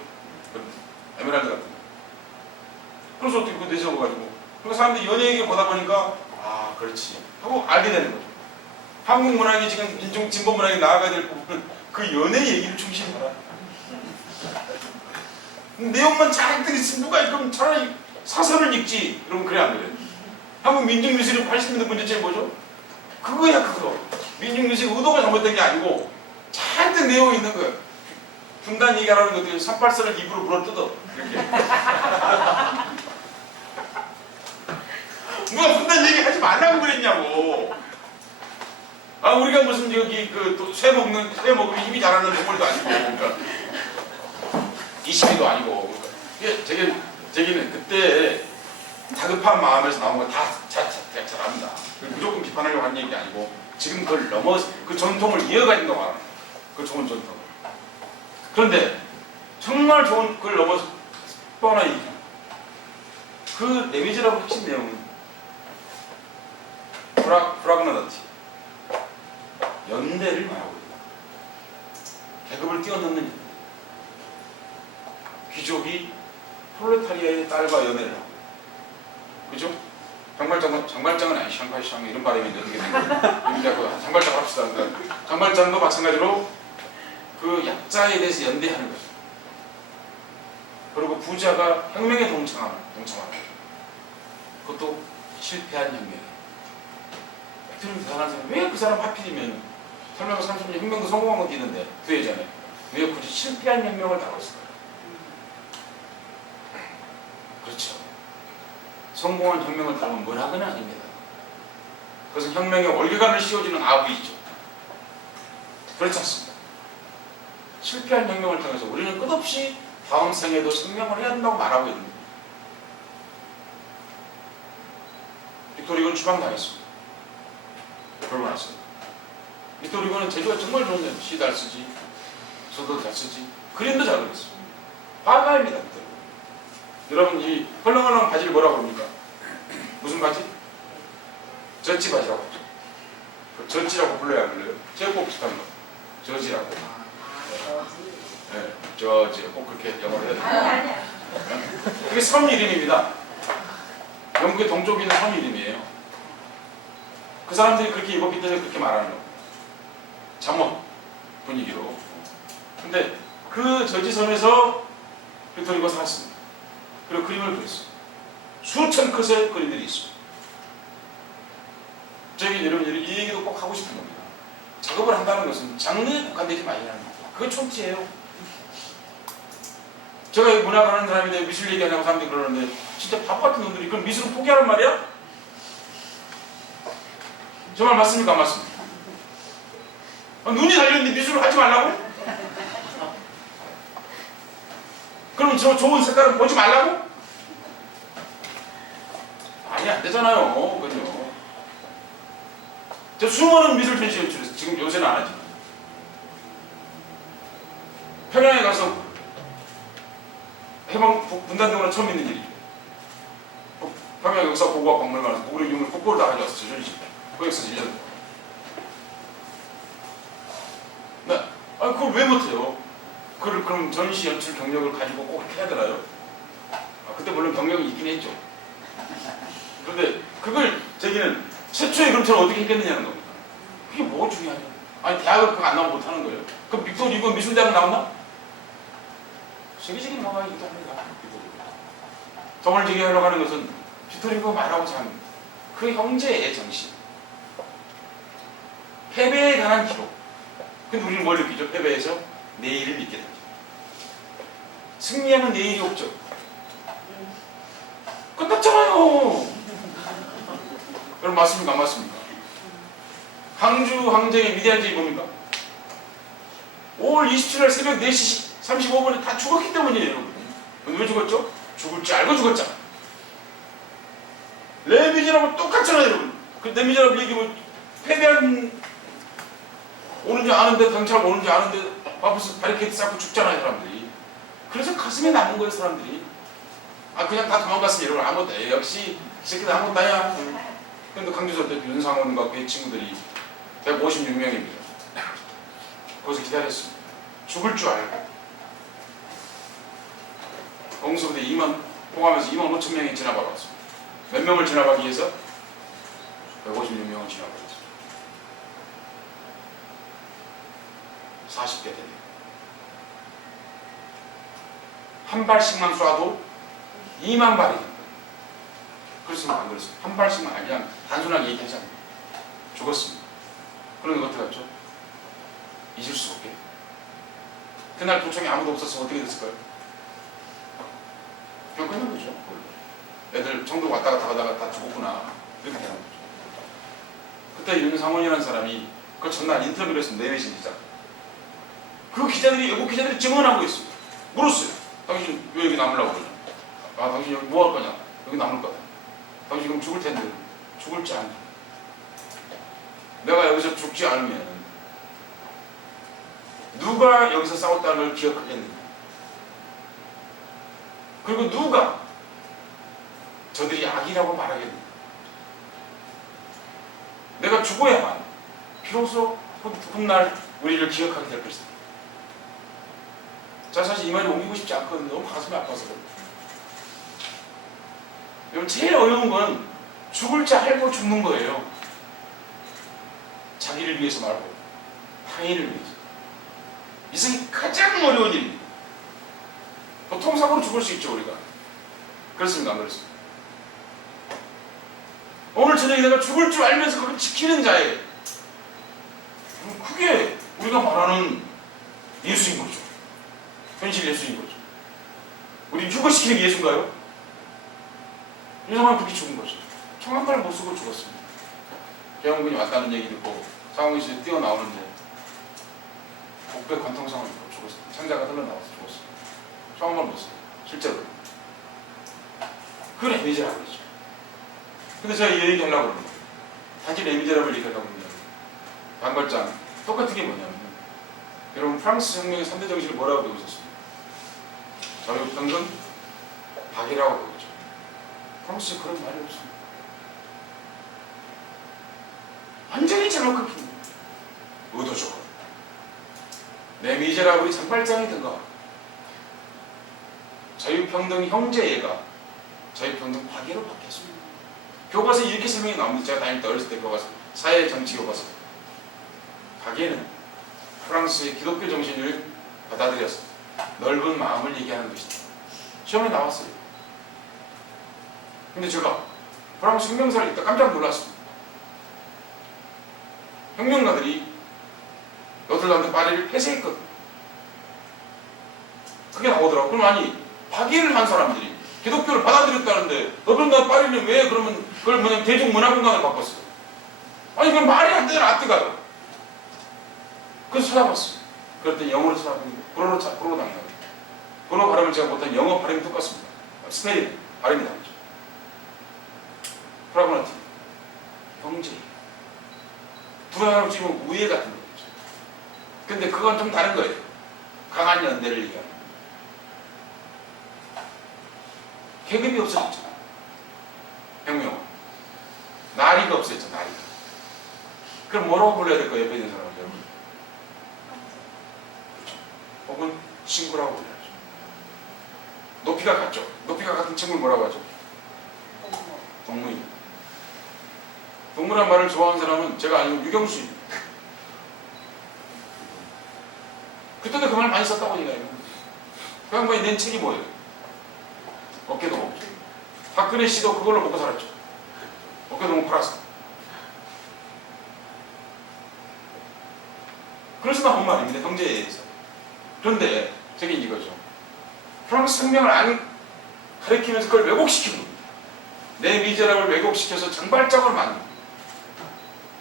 에메랄드 같은. 그래서 어떻게 그 내세워가지고 그 사람들이 연예 얘기를 보다 보니까 아 그렇지 하고 알게 되는 거죠. 한국 문학이 지금 민중 진보 문학이 나아가야 될 부분은 그 연예 얘기를 중심으로 하라. 내용만 잔뜩 있으면 누가 읽으면 차라리 사설을 읽지. 그러면 그래 안 그래? 한국 민중 미술의 80년대 문제점이 뭐죠? 그거야 그거. 민중 미술의 의도가 잘못된 게 아니고 잔뜩 내용이 있는 거야. 분단 얘기하라는 것들이 삽발선을 입으로 물어뜯어. 이렇게. 누가 분단 얘기하지 말라고 그랬냐고. 아 우리가 무슨 여기 그쇠 먹으면 힘이 자라는 동물도 아니고 그러니까 이시기도 아니고 그러니까 제기는 그때 다급한 마음에서 나온 거 다 잘합니다. 무조건 비판하려고 하는 얘기 아니고 지금 그걸 넘어서 그 전통을 이어가진다고 하는 그 좋은 전통. 그런데 정말 좋은 그걸 넘어서 또 하나 얘기. 그 레미제라블 핵심 내용은 프라그나다티 연대를 말하고 있다. 계급을 뛰어넘는 연대. 귀족이 프롤레타리아의 딸과 연애를 하고, 그죠? 장발장은 아니 샹파이샹 이런 발음이 어떻게 된 거예요? 여기 장발장 합시다. 그러니까 장발장도 마찬가지로 그 약자에 대해서 연대하는 거죠. 그리고 부자가 혁명에 동참하는 그것도 실패한 혁명이에요. 빅토리는 대단한 사람. 왜 그 사람 하필이면 설명서 30년 혁명도 성공한 건 있는데 그 예전에 왜 굳이 실패한 혁명을 다뤘을까요? 그렇죠. 성공한 혁명을 다루면 문학은 아닙니다. 그것은 혁명의 월계관을 씌워주는 아부이죠. 그렇지 않습니다. 실패한 혁명을 통해서 우리는 끝없이 다음 생에도 생명을 해야 된다고 말하고 있는 거예요. 빅토리 이건 추방당했습니다. 결국 났습니다. 빅토리 이거는 제주가 정말 좋은 데 시 잘 쓰지, 소도 잘 쓰지, 그림도 잘 그렸어요. 화가입니다. 빅토리. 여러분 이 헐렁헐렁 바지를 뭐라고 합니까? 무슨 바지? 젖지 바지라고 하죠. 젖지라고 불러야 안 불러요? 제가 꼭 비슷한 거. 젖지라고. 네, 젖지. 꼭 그렇게 영어로 해야 돼요. 아니야. 그게 섬 이름입니다. 영국의 동쪽에 있는 섬 이름이에요. 그 사람들이 그렇게 입었기 때문에 그렇게 말하는 거예요. 잠옷 분위기로. 근데 그 저지섬에서 빅토리가 살았습니다. 그리고 그림을 그렸어요. 수천 컷의 그림들이 있습니다. 저기 여러분들이 이 얘기도 꼭 하고 싶은 겁니다. 작업을 한다는 것은 장르에 국한되지 말라는 겁니다. 그게 촌티예요. 제가 문학을 하는 사람인데 미술 얘기하냐고 사람들이 그러는데 진짜 바보 같은 놈들이 그럼 미술을 포기하란 말이야? 저 말 맞습니까? 안 맞습니까? 눈이 달렸는데 미술을 하지 말라고? 그럼 저 좋은 색깔을 보지 말라고? 아니 안 되잖아요. 그건요. 저 수많은 미술 전시 연출해서 지금 요새는 안 하지만 평양에 가서 해방 분단되거나 처음 있는 일이죠. 평양 역사 고고학 박물관에서 고구려 유물 폭포를 다 가져왔어요. 전시. 거기서 1년. 네. 아 그걸 왜 못해요? 그럼 전시 연출 경력을 가지고 꼭 해야 되나요? 그때 물론 경력이 있긴 했죠. 그런데 그걸 제기는 최초의 그럼 저는 어떻게 했겠느냐는 겁니다. 그게 뭐가 중요하냐? 아니 대학을 그거 안 나오면 못하는 거예요. 그럼 빅토리 이거 미술대학 나왔나? 세계적인 화가이기도 합니다. 정을 제기하려고 하는 것은 빅토리가 말하고자 하는 그 형제의 정신. 패배에 관한 기록. 근데 우리는 뭘 느끼죠? 패배에서 내일을 믿게 되죠. 승리하면 내일이 없죠. 끝났잖아요. 여러분 맞습니까? 안 맞습니까? 항주 항쟁의 위대한 점이 뭡니까? 5월 27일 새벽 4시 35분에 다 죽었기 때문이에요. 여러분. 왜 죽었죠? 죽을 줄 알고 죽었잖아. 레미제라블 똑같잖아요. 여러분. 그 레미제라블 얘기 뭐 패배한 오는지 아는데 경찰 오는지 아는데 앞에서 바리케이트 쌓고 죽잖아요. 사람들이. 그래서 가슴에 남은 거예요. 사람들이. 아 그냥 다 도망갔으면 여러분 아무것도 역시 이 새끼들 아무것도 아니야. 근데 강주서 때 윤상원과 그의 친구들이 156명입니다. 거기서 기다렸습니다. 죽을 줄 알고. 공수부대 2만 포함해서 2만 5천 명이 지나가고 왔습니다. 몇 명을 지나가기 위해서? 156명을 지나가고 있습니다. 40대 되네요. 한 발씩만 쏴도 2만 발이 됩니다. 그렇습니까? 안 그렇습니까? 한 발씩만 그냥 단순하게 얘기하자면 죽었습니다. 그러면 어떻게 했죠? 잊을 수 없게. 그날 도청에 아무도 없었으면 어떻게 됐을까요? 그냥 끝난 거죠. 애들 청도 왔다 갔다 하다가 다 죽었구나. 이렇게 되는 거죠. 그때 윤상원이라는 사람이 그 전날 인터뷰를 했습니다. 내외신 기자. 그 기자들이, 외국 기자들이 증언하고 있습니다. 물었어요. 당신 왜 여기 남으려고 그러냐? 아, 당신 여기 뭐 할 거냐? 여기 남을 거다. 당신 지금 죽을 텐데. 죽을지 않냐? 내가 여기서 죽지 않으면 누가 여기서 싸웠다는 걸 기억하겠느냐? 그리고 누가 저들이 악이라고 말하겠느냐? 내가 죽어야만 비로소 훗날 우리를 기억하게 될 것이다. 자, 사실 이 말이 옮기고 싶지 않거든요. 너무 가슴이 아파서. 여러분, 제일 어려운 건 죽을 줄 알고 죽는 거예요. 자기를 위해서 말고 타인을 위해서. 이것이 가장 어려운 일입니다. 교통사고로 죽을 수 있죠, 우리가. 그렇습니까? 안 그렇습니까? 오늘 저녁에 내가 죽을 줄 알면서 그걸 지키는 자예요. 그게 우리가 말하는 예수인 거죠. 현실 예수인 거죠. 우리 휴거시키는 게 예수인가요? 이 사람은 그렇게 죽은 거죠. 청한발을 못 쓰고 죽었습니다. 계엄군이 왔다는 얘기 듣고 상황이 뛰어나오는데 복배 관통상을 입고 죽었습니다. 창자가 흘러나와서 죽었습니다. 청한발 못 써요. 실제로. 그걸 레미제라고 그러죠. 근데 제가 이 얘기 하려고 그러는 거예요. 단지 레미제라블 얘기하다 보면 반걸장 똑같은 게 뭐냐면 여러분 프랑스 혁명의 3대 정신을 뭐라고 배우셨습니까? 자유평등, 박애라고 배우죠. 프랑스에 그런 말이 없습니다. 완전히 잘못 끊깁니다. 의도적으로. 레미제라블이 장발장이 된 것. 자유평등 형제애가 자유평등 박애로 바뀌었습니다. 교과서에 이렇게 설명이 나옵니다. 제가 다닐 때 어렸을 때 교과서, 사회 정치 교과서. 박애는 프랑스의 기독교 정신을 받아들여서 넓은 마음을 얘기하는 것이다. 시험에 나왔어요. 근데 제가 프랑스 혁명사를 읽다 깜짝 놀랐습니다. 혁명가들이 너들란드 파리를 폐쇄했거든. 그게 나오더라고. 그럼 아니, 박애를 한 사람들이 기독교를 받아들였다는데 너들란드 파리는 왜 그러면 그걸 뭐냐면 대중문화공간을 바꿨어요. 아니 그럼 말이 안 되는 아뜨가요. 그래서 찾아봤어요. 그랬더니 영어로 찾아보니 불어로 당해요. 불어 발음을 제가 못한 영어 발음이 똑같습니다. 스페인 발음이 다르죠. 프라그마티 경제 두 사람 지금 우애 같은 거죠. 근데 그건 좀 다른 거예요. 강한 연대를 얘기하는 계급이 없어졌잖아. 혁명 나리가 없어졌죠. 나리가. 그럼 뭐라고 불러야 될까요? 옆에 있는 사람은 여러분? 혹은 친구라고 불러야죠. 높이가 같죠. 높이가 같은 친구를 뭐라고 하죠? 동무인. 동무란 말을 좋아하는 사람은 제가 아니고 유경수입니다. 그때도 그 말 많이 썼다고 얘기해요. 그 양반이 낸 책이 뭐예요? 어깨동무. 박근혜 씨도 그걸로 먹고 살았죠. 어깨동무 팔았어. 그래서 나온 말입니다. 형제에 대해서. 그런데 저게 이거죠. 프랑스 혁명을 안 가리키면서 그걸 왜곡시키는 겁니다. 내 미제라를 왜곡시켜서 장발장을 만듭니다.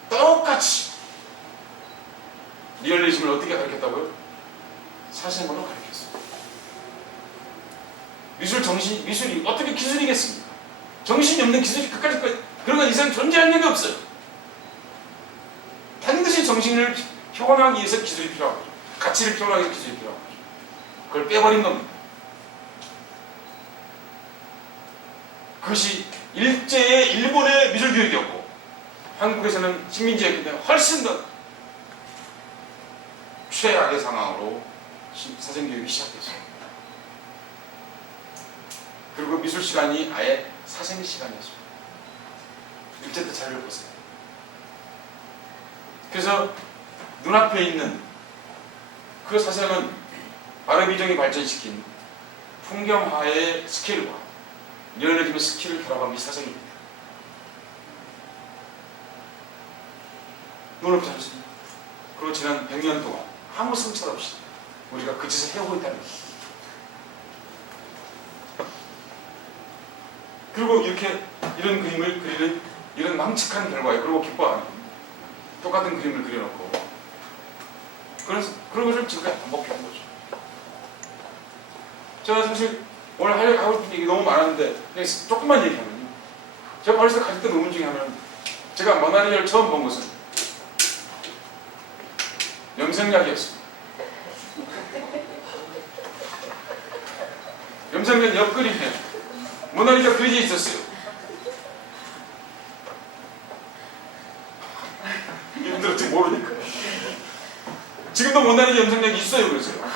똑같이 리얼리즘을 어떻게 가르쳤다고요? 사생으로 가르쳤어요. 미술 정신, 미술이 어떻게 기술이겠습니까? 정신이 없는 기술이 그까지 그런 건 이상 존재하는 적이 없어요. 반드시 정신을 표현하기 위해서 기술이 필요하고 가치를 표현하기 위해서 기술이 필요하고 그걸 빼버린 겁니다. 그것이 일제의 일본의 미술 교육이었고 한국에서는 식민지였기 때문에 훨씬 더 최악의 상황으로 사생교육이 시작됐어요. 그리고 미술 시간이 아예 사생 시간이었어요. 일제때 자료를 보세요. 그래서 눈앞에 있는 그 사생은 바르비정이 발전시킨 풍경화의 스킬과 리얼리즘의 스킬을 결합한 이 사생입니다. 놀랍지 않습니까? 그리고 지난 100년 동안 아무 성찰 없이 우리가 그 짓을 해오고 있다는 것입니다. 그리고 이렇게 이런 그림을 그리는 이런 망측한 결과에 그리고 기뻐하는 똑같은 그림을 그려놓고 그런 것을 지금까지 반복해온 거죠. 제가 사실 오늘 하고 싶은 얘기 너무 많았는데 그냥 조금만 얘기하면요. 제가 어렸을 때 가졌던 의문 중에 하나는 제가 모나리자를 처음 본 것은 염색약이었습니다. 염색약 옆그림에 모나리자 그려져 있었어요. 이분들 어떻게 모르니까. 지금도 모나리자 염색약이 있어요. 그래서요.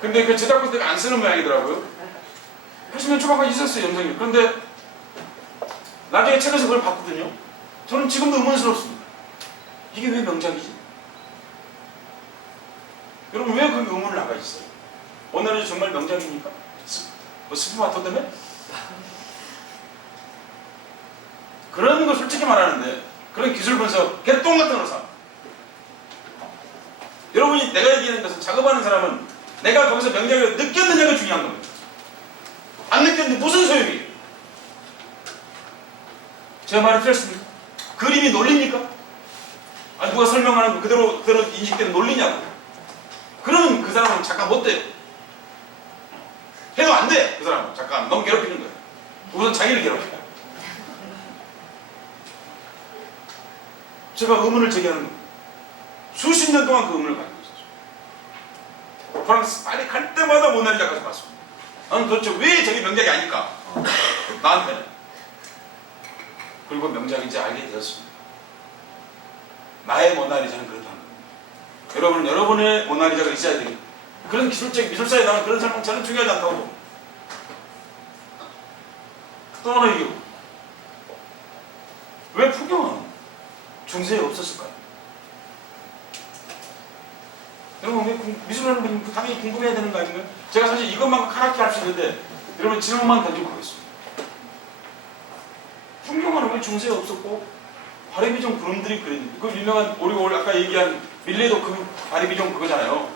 근데 그 제작부 때문에 안 쓰는 모양이더라고요. 80년 초반까지 있었어요. 염색약. 그런데 나중에 책에서 그걸 봤거든요. 저는 지금도 의문스럽습니다. 이게 왜 명작이지? 여러분 왜 그 의문을 나가 있어요? 오늘은 정말 명작입니까? 뭐 스프마토 때문에? 그런 거 솔직히 말하는데 그런 기술 분석 개똥 같은 거로 사. 여러분이 내가 얘기하는 것은 작업하는 사람은 내가 거기서 명작을 느꼈느냐가 중요한 겁니다. 안 느꼈는데 무슨 소용이에요? 제 말이 틀렸습니까? 그림이 논리입니까? 아니 누가 설명하는 거 그대로 인식되는 논리냐고. 그러면 그 사람은 작가 못 돼요. 해도 안 돼. 그 사람은 작가 너무 괴롭히는 거예요. 우선 자기를 괴롭혀요. 제가 의문을 제기하는 겁니다. 수십 년 동안 그 의문을 가지고 있었죠. 프랑스 파리 갈 때마다 모나리자까지 봤습니다. 나는 도대체 왜 저게 명작이 아닐까? 나한테는. 그리고 명작인지 알게 되었습니다. 나의 모나리자는 그렇다는 겁니다. 여러분은 여러분의 모나리자가 있어야 돼요. 그런 기술적 미술사에 나오는 그런 설명 저는 중요하지 않다고 봅니다. 또 하나 이유. 왜 풍경은 중세에 없었을까요? 여러분 왜 미술하는 분 당연히 궁금해야 되는 거 아닌가요? 제가 사실 이것만 카라키 할 수 있는데 여러분 질문만 던지고 가겠습니다. 풍경은 왜 중세에 없었고 바리비정 그림들이 그린 그 유명한 우리가 아까 얘기한 밀레도 그 바리비정 그거잖아요.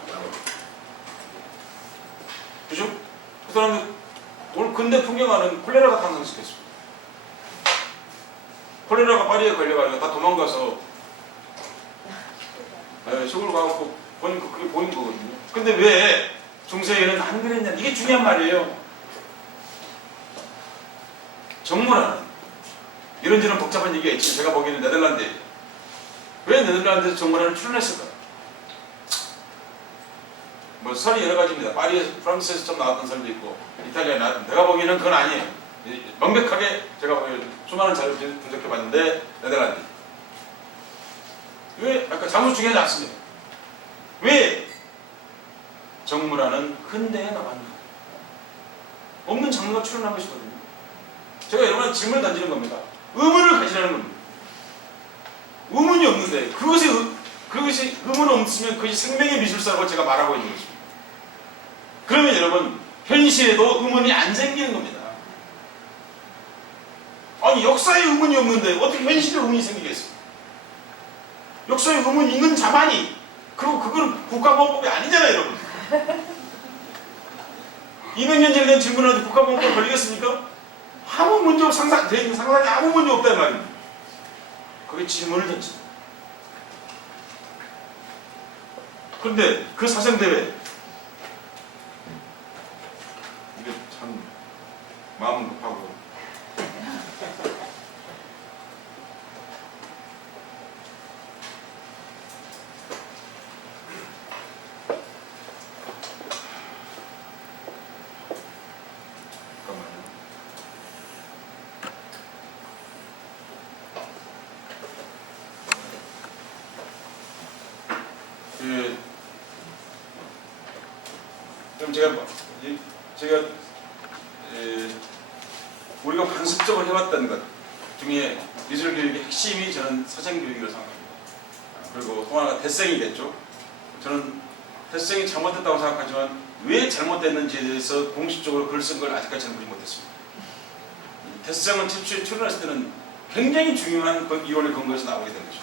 그죠? 그 사람들 오늘 근대 풍경화는 콜레라가 탄생시켰습니다. 콜레라가 파리에 걸려가지고 다 도망가서 시골 가고 그게 보인 거거든요. 근데 왜 중세에는 안 그랬냐? 이게 중요한 말이에요. 정문화는 이런저런 복잡한 얘기가 있지만 제가 보기에는 네덜란드에 왜 네덜란드에서 정문화를 출연했을까요? 뭐 설이 여러 가지입니다. 파리에서 프랑스에서 좀 나왔던 설도 있고 이탈리아에 나왔던 내가 보기에는 그건 아니에요. 명백하게 제가 보기에는 수많은 자료를 분석해봤는데 네덜란드 왜 아까 자무 중요하지 않습니다. 왜 정문화는 근대에 나왔는가? 없는 장르가 출연한 것이거든요. 제가 여러분한테 질문을 던지는 겁니다. 의문을 가지라는 겁니다. 의문이 없는데 그것이 의문 없으면 그것이 생명의 미술사라고 제가 말하고 있는 것입니다. 그러면 여러분 현실에도 의문이 안 생기는 겁니다. 아니 역사에 의문이 없는데 어떻게 현실에 의문이 생기겠습니까? 역사에 의문이 있는 자만이 그리고 그건 국가보안법이 아니잖아요 여러분. 200년 전에 대한 질문을 국가보안법 걸리겠습니까? 아무 문제 없 상상이 아무 문제 없단 말입니다. 그게 질문을 던집니다. 그런데 그 사생대회 이게 참 마음은 급하고 참 제가 우리가 관습적으로 해왔던 것 중에 미술 교육의 핵심이 저는 사전 교육이라고 생각합니다. 그리고 또 하나가 대생이겠죠. 저는 대생이 잘못됐다고 생각하지만 왜 잘못됐는지에 대해서 공식적으로 글 쓴 걸 아직까지 저는 보지 못했습니다. 대생은 최초에 출연했을 때는 굉장히 중요한 그 이론의 근거에서 나오게 된 거죠.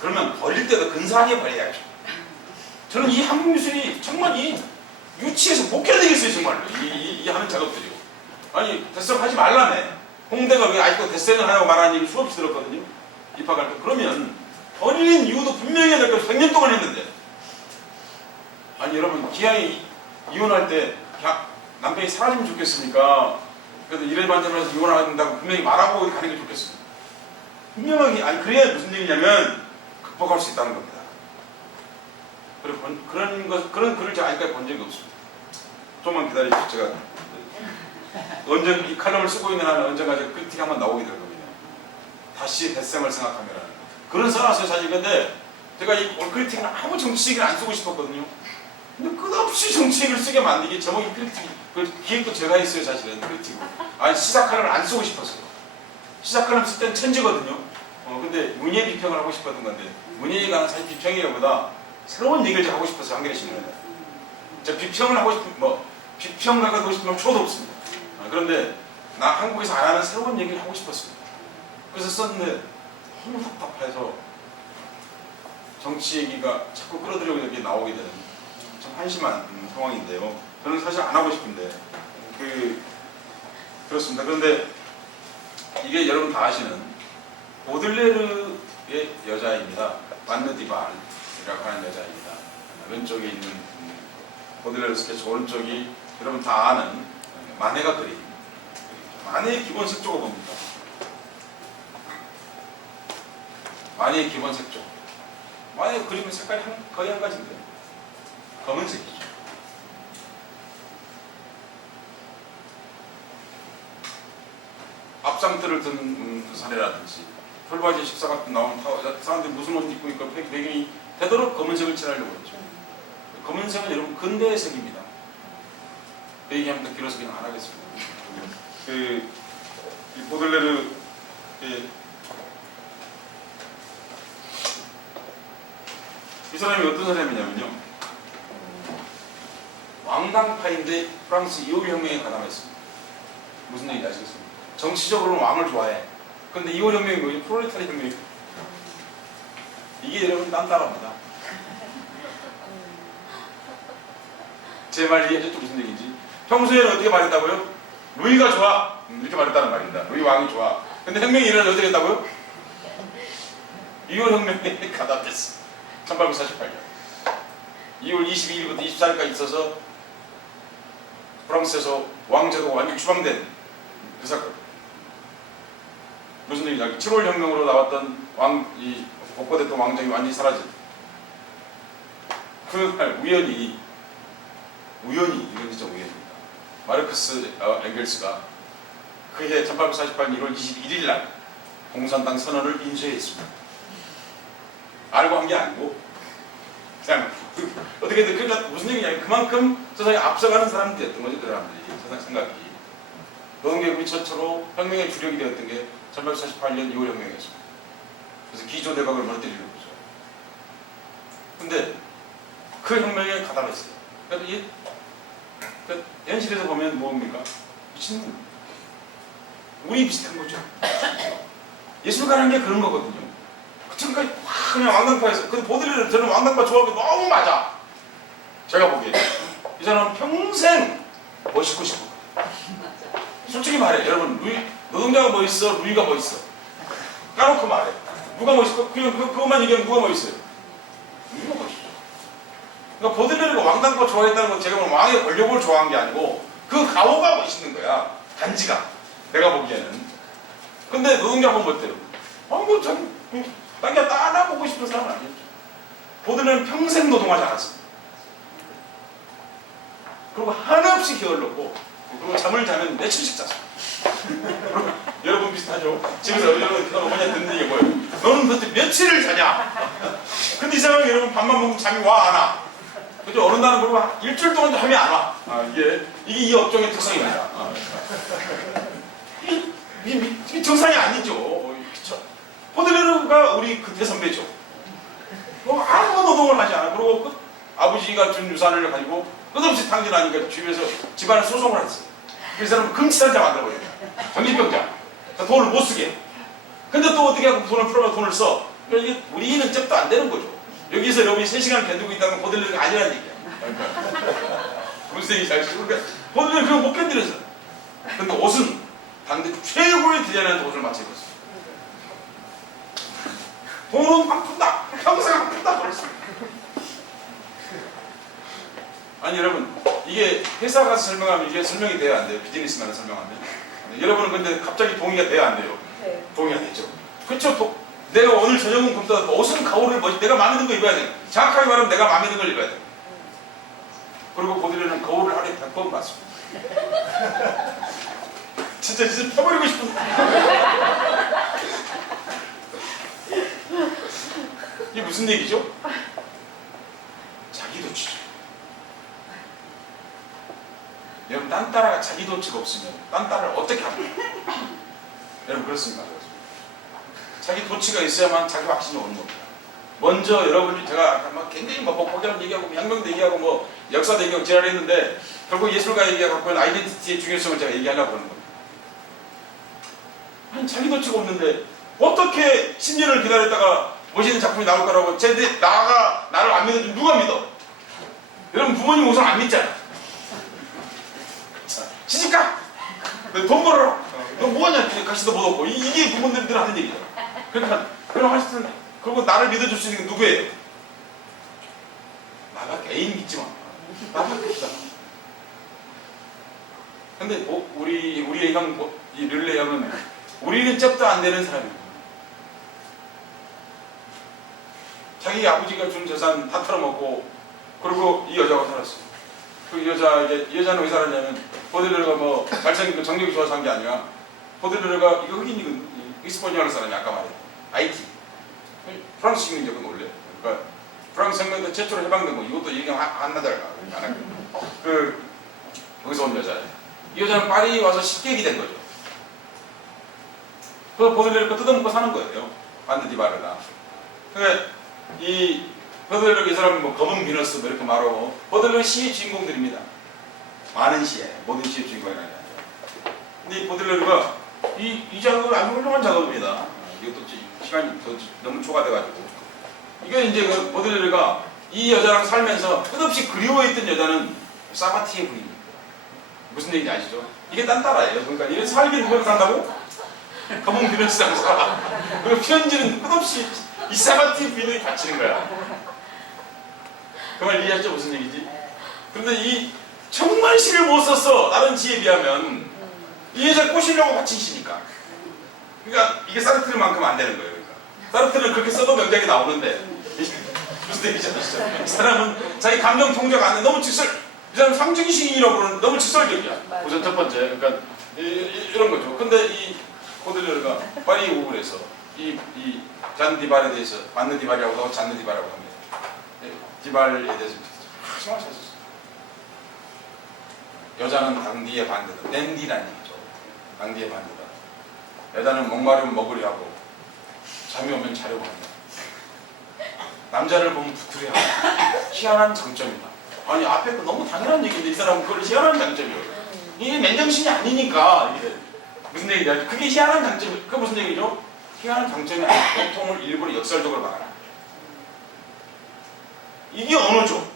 그러면 버릴 때도 근사하게 버려야죠. 저는 이 한국 미술이 정말 이 유치해서 못 견디겠어요 정말로 이 하는 작업들이요. 아니 대생 하지 말라며. 홍대가 왜 아직도 대생을 하냐고 말하는 얘기 수없이 들었거든요. 입학할 때. 그러면 버리는 이유도 분명히 해야 될 거 100년 동안 했는데. 아니 여러분 기왕이 이혼할 때 남편이 사라지면 좋겠습니까? 그래도 이래반대로 해서 이혼한다고 분명히 말하고 가는 게 좋겠습니다. 분명하게 아니 그래야 무슨 얘기냐면 극복할 수 있다는 겁니다. 그리고 그런 글을 제가 아직까지 본 적이 없습니다. 좀만 기다리십시오. 제가 언젠 이 칼럼을 쓰고 있는 한은 언젠가 제가 크리틱이 한번 나오게 될 겁니다. 다시 대생을 생각하면 그런 써놨어요 사실. 근데 제가 이 크리틱은 아무 정치 얘기를 안 쓰고 싶었거든요. 근데 끝없이 정치 얘기를 쓰게 만들기 제목이 크리틱, 그 기획도 제가 했어요 사실은 크리틱. 아니 시사 칼럼을 안 쓰고 싶었어요. 시사 칼럼 쓸 때는 천지거든요. 근데 문예 비평을 하고 싶었던 건데 문예가 사실 비평이라보다 새로운 얘기를 하고 싶어서 한겨레 신문에 제가 비평을 하고 싶은 비평가가 되고 싶으면 초도 없습니다. 그런데 나 한국에서 안 하는 새로운 얘기를 하고 싶었습니다. 그래서 썼는데 너무 답답해서 정치 얘기가 자꾸 끌어들여고 이렇게 나오게 되는 참 한심한 상황인데요. 저는 사실 안 하고 싶은데 그렇습니다. 그런데 이게 여러분 다 아시는 보들레르의 여자입니다. 만느 디발이라고 하는 여자입니다. 왼쪽에 있는 보들레르 스케치, 오른쪽이 여러분 다 아는 마네가 그린 마네의 기본 색조가 뭡니까? 마네의 기본 색조. 마네가 그리는 색깔이 거의 한 가지인데요. 검은색이죠. 앞상틀을 든 사례라든지 폴바지 식사 같은 나오는 사람들이 무슨 옷 입고 있고 배경이 되도록 검은색을 칠하려고 했죠. 검은색은 여러분 근대의 색입니다. 그 얘기하면 더 길어서 그냥 안 하겠습니다. 이 보들레르 이 사람이 어떤 사람이냐면요. 왕당파인데 프랑스 이올혁명에 가담했습니다. 무슨 얘기인지 아시겠습니까? 정치적으로는 왕을 좋아해. 그런데 이올혁명이 뭐죠? 프롤레타리 혁명이. 이게 여러분 딴따라입니다. 제 말 이해하셨죠? 무슨 얘기인지. 평소에는 어떻게 말했다고요? 루이가 좋아. 이렇게 말했다는 말입니다. 루이 왕이 좋아. 근데 혁명이 일어나서 어떻게 했다고요? 이올혁명에 가담했어. 1848년 2월 22일부터 24일까지 있어서 프랑스에서 왕제도가 완전히 추방된 그 사건. 무슨 얘기냐? 7월 혁명으로 나왔던 이 복고됐던 왕정이 완전히 사라진. 그날 우연히 이건 진짜 우연입니다. 마르크스 엥겔스가 그해 1848년 1월 21일 날 공산당 선언을 인쇄했습니다. 알고 한 게 아니고 그냥 어떻게든 그러니까 무슨 얘기냐면 그만큼 세상에 앞서가는 사람들이었던 거죠. 그 사람들이 세상 생각이. 노동계급이 최초로 혁명의 주력이 되었던 게 1848년 2월 혁명이었습니다. 그래서 기조대각을 무너뜨리는 거죠. 근데 그 혁명에 가담했어요. 그러니까 현실에서 보면 뭡니까? 미친놈. 우리 비슷한 거죠. 예술가라는 게 그런 거거든요. 지금까지 확 그냥 왕당파에서. 근데 보들레르 저는 왕당파 좋아하기 너무 맞아. 제가 보기에 이 사람은 평생 멋있고 싶어. 솔직히 말해. 여러분 노동자가 멋있어? 루이가 멋있어? 까놓고 말해. 누가 멋있어? 그냥 그것만 얘기하면 누가 멋있어요? 루이가 멋있어. 그러니까 보들레르가 왕당파 좋아했다는 건 제가 보면 왕의 권력을 좋아한 게 아니고 그 가오가 멋있는 거야. 단지가. 내가 보기에는. 근데 노동자 보면 어때요? 자기가 따라보고 싶은 사람은 아니었죠. 보들레르는 평생 노동하지 않았습니다. 그리고 한없이 게을렀고 그리고 잠을 자면 며칠씩 잤습니다. 여러분 비슷하죠? 집에서 여러분 어머니한테 듣는 얘기 뭐예요? 너는 도대체 며칠을 자냐? 근데 이 사람이 여러분 밥만 먹으면 잠이 와 안 와? 그죠? 어느 날은 그러고 일주일 동안 잠이 안 와. 이게 이 업종의 특성입니다. 이게 정상이 아니죠. 그쵸? 보들레르가 우리 그때 선배죠. 아무 노동을 하지 않아. 그리고 아버지가 준 유산을 가지고 끝없이 탕진하니까 주위에서 집안에 소송을 했어요. 그 사람은 금치산자 만들어버려요. 정신병자. 돈을 못 쓰게. 근데 또 어떻게 하고 돈을 풀어가 돈을 써. 그러니까 이게 우리는 잽도 안 되는 거죠. 여기서 여러분이 3시간 견디고 있다면 보들레르가 아니라는 얘기야. 무슨 얘기인지 알죠? 그러니까 보들레르 그거 못 견디면서. 근데 옷은 당대 최고의 디자인한 옷을 맞춰 입었어요. 돈은 안 푼다. 평생 안 푼다. 그랬어요. 아니 여러분 이게 회사 가서 설명하면 이게 설명이 돼야 안 돼요. 비즈니스만을 설명하면. 여러분은 근데 갑자기 동의가 돼야 안 돼요. 네. 동의가 되죠. 그렇죠. 내가 오늘 저녁은 굶다 옷은 가오를 내가 마음에 든 거 입어야 돼. 정확하게 말하면 내가 마음에 든 걸 입어야 돼. 그리고 보들레르는 거울을 하루에 100번 봤습니다. 진짜 펴버리고 싶은데. 이게 무슨 얘기죠? 자기도취죠. 여러분 딴 따라가 자기도취가 없으면 딴 따라를 어떻게 합니까? 여러분 그렇습니다. 자기 도취가 있어야만 자기 확신이 오는 겁니다. 먼저 여러분이 제가 아까 막 굉장히 복잡한 얘기하고 혁명도 얘기하고 뭐 역사도 얘기하고 지랄했는데 결국 예술가 얘기가 갖고 있는 아이덴티티의 중요성을 제가 얘기하려고 하는 겁니다. 아니 자기 도취가 없는데 어떻게 10년을 기다렸다가 멋있는 작품이 나올 거라고 나를 안 믿어주면 누가 믿어? 여러분 부모님 우선 안 믿잖아. 시집가! 돈 벌어라! 너 뭐하냐? 가시도 못 얻고 이게 부모님들 하는 얘기죠. 그러니까 그럼 하여튼 그리고 나를 믿어줄 수 있는 게 누구예요? 나밖에 애인 믿지 마. 나밖에 없다. 근데 우리의 형, 이 릴레 형은 우리는 잽도 안 되는 사람입니다. 자기 아버지가 준 재산 다 털어먹고 그리고 이 여자와 살았어요. 그 이 여자는 왜 살았냐면 보들레르가 뭐 잘생기고 정력이 좋아서 한 게 아니라 보들레르가 이거 흑인이거든. 히스파니아를 사람이 아까 말했던 IT 프랑스 식민지 그건 원래 그러니까 프랑스 혁명 때 최초로 해방된 거 이것도 얘기 안 나더라. 거기서 온 여자예요. 이 여자는 파리 와서 식객이 된 거죠. 그래서 보들레르 거 뜯어먹고 사는 거예요. 반드 디바르가. 그러니까 이 보들레르 이 사람이 뭐 검은 비너스 뭐 이렇게 말하고 보들레르 시의 주인공들입니다. 많은 시에 모든 시의 주인공이 아니라. 근데 이 보들레르가 이 작업은 아주 훌륭한 작업입니다. 이것도 시간이 너무 초과돼가지고 이게 이제 그 보들레르가 이 여자랑 살면서 끝없이 그리워했던 여자는 사바티의 부인입니다. 무슨 얘기인지 아시죠? 이게 딴 따라예요. 그러니까 이런 살기 누구랑 산다고? 검은 비너스랑 살아. 그리고 편지는 끝없이 이 사바티 부인을 바치는 거야. 그 말 이해하죠? 무슨 얘기지? 그런데 이 정말 시를 못 썼어. 다른 시에 비하면 이 여자 꼬시려고 바친 시니까. 그러니까 이게 사르트르만큼 안 되는 거예요. 그러니까. 사르트르는 그렇게 써도 명작이 나오는데 무슨 얘기지 아시죠? 이 사람은 자기 감정 통제가 안 돼. 너무 직설. 이 사람 상징 시인이라고 그러는 너무 직설적이야. 우선 첫 번째. 그러니까 이런 거죠. 근데 이 보들레르가 파리 우울에서 이 잔디발에 대해서 만느 디발이라고 하고 잔느 디발이라고 합니다. 디발에 대해서 심하셨었어요. 여자는 당디의 반대다. 댄디라는 얘기죠. 당디의 반대다. 여자는 목마르면 먹으려 하고 잠이 오면 자려고 한다. 남자를 보면 부끄러워 하고 희한한 장점이다. 아니 앞에 거 너무 당연한 얘기인데 이 사람은 그걸 희한한 장점이에요. 이게 맨정신이 아니니까 이게 무슨 얘기냐? 그게 희한한 장점. 그게 무슨 얘기죠? 희한한 장점이 아니라 보통을 일부러 역설적으로 말하는. 이게 언어죠.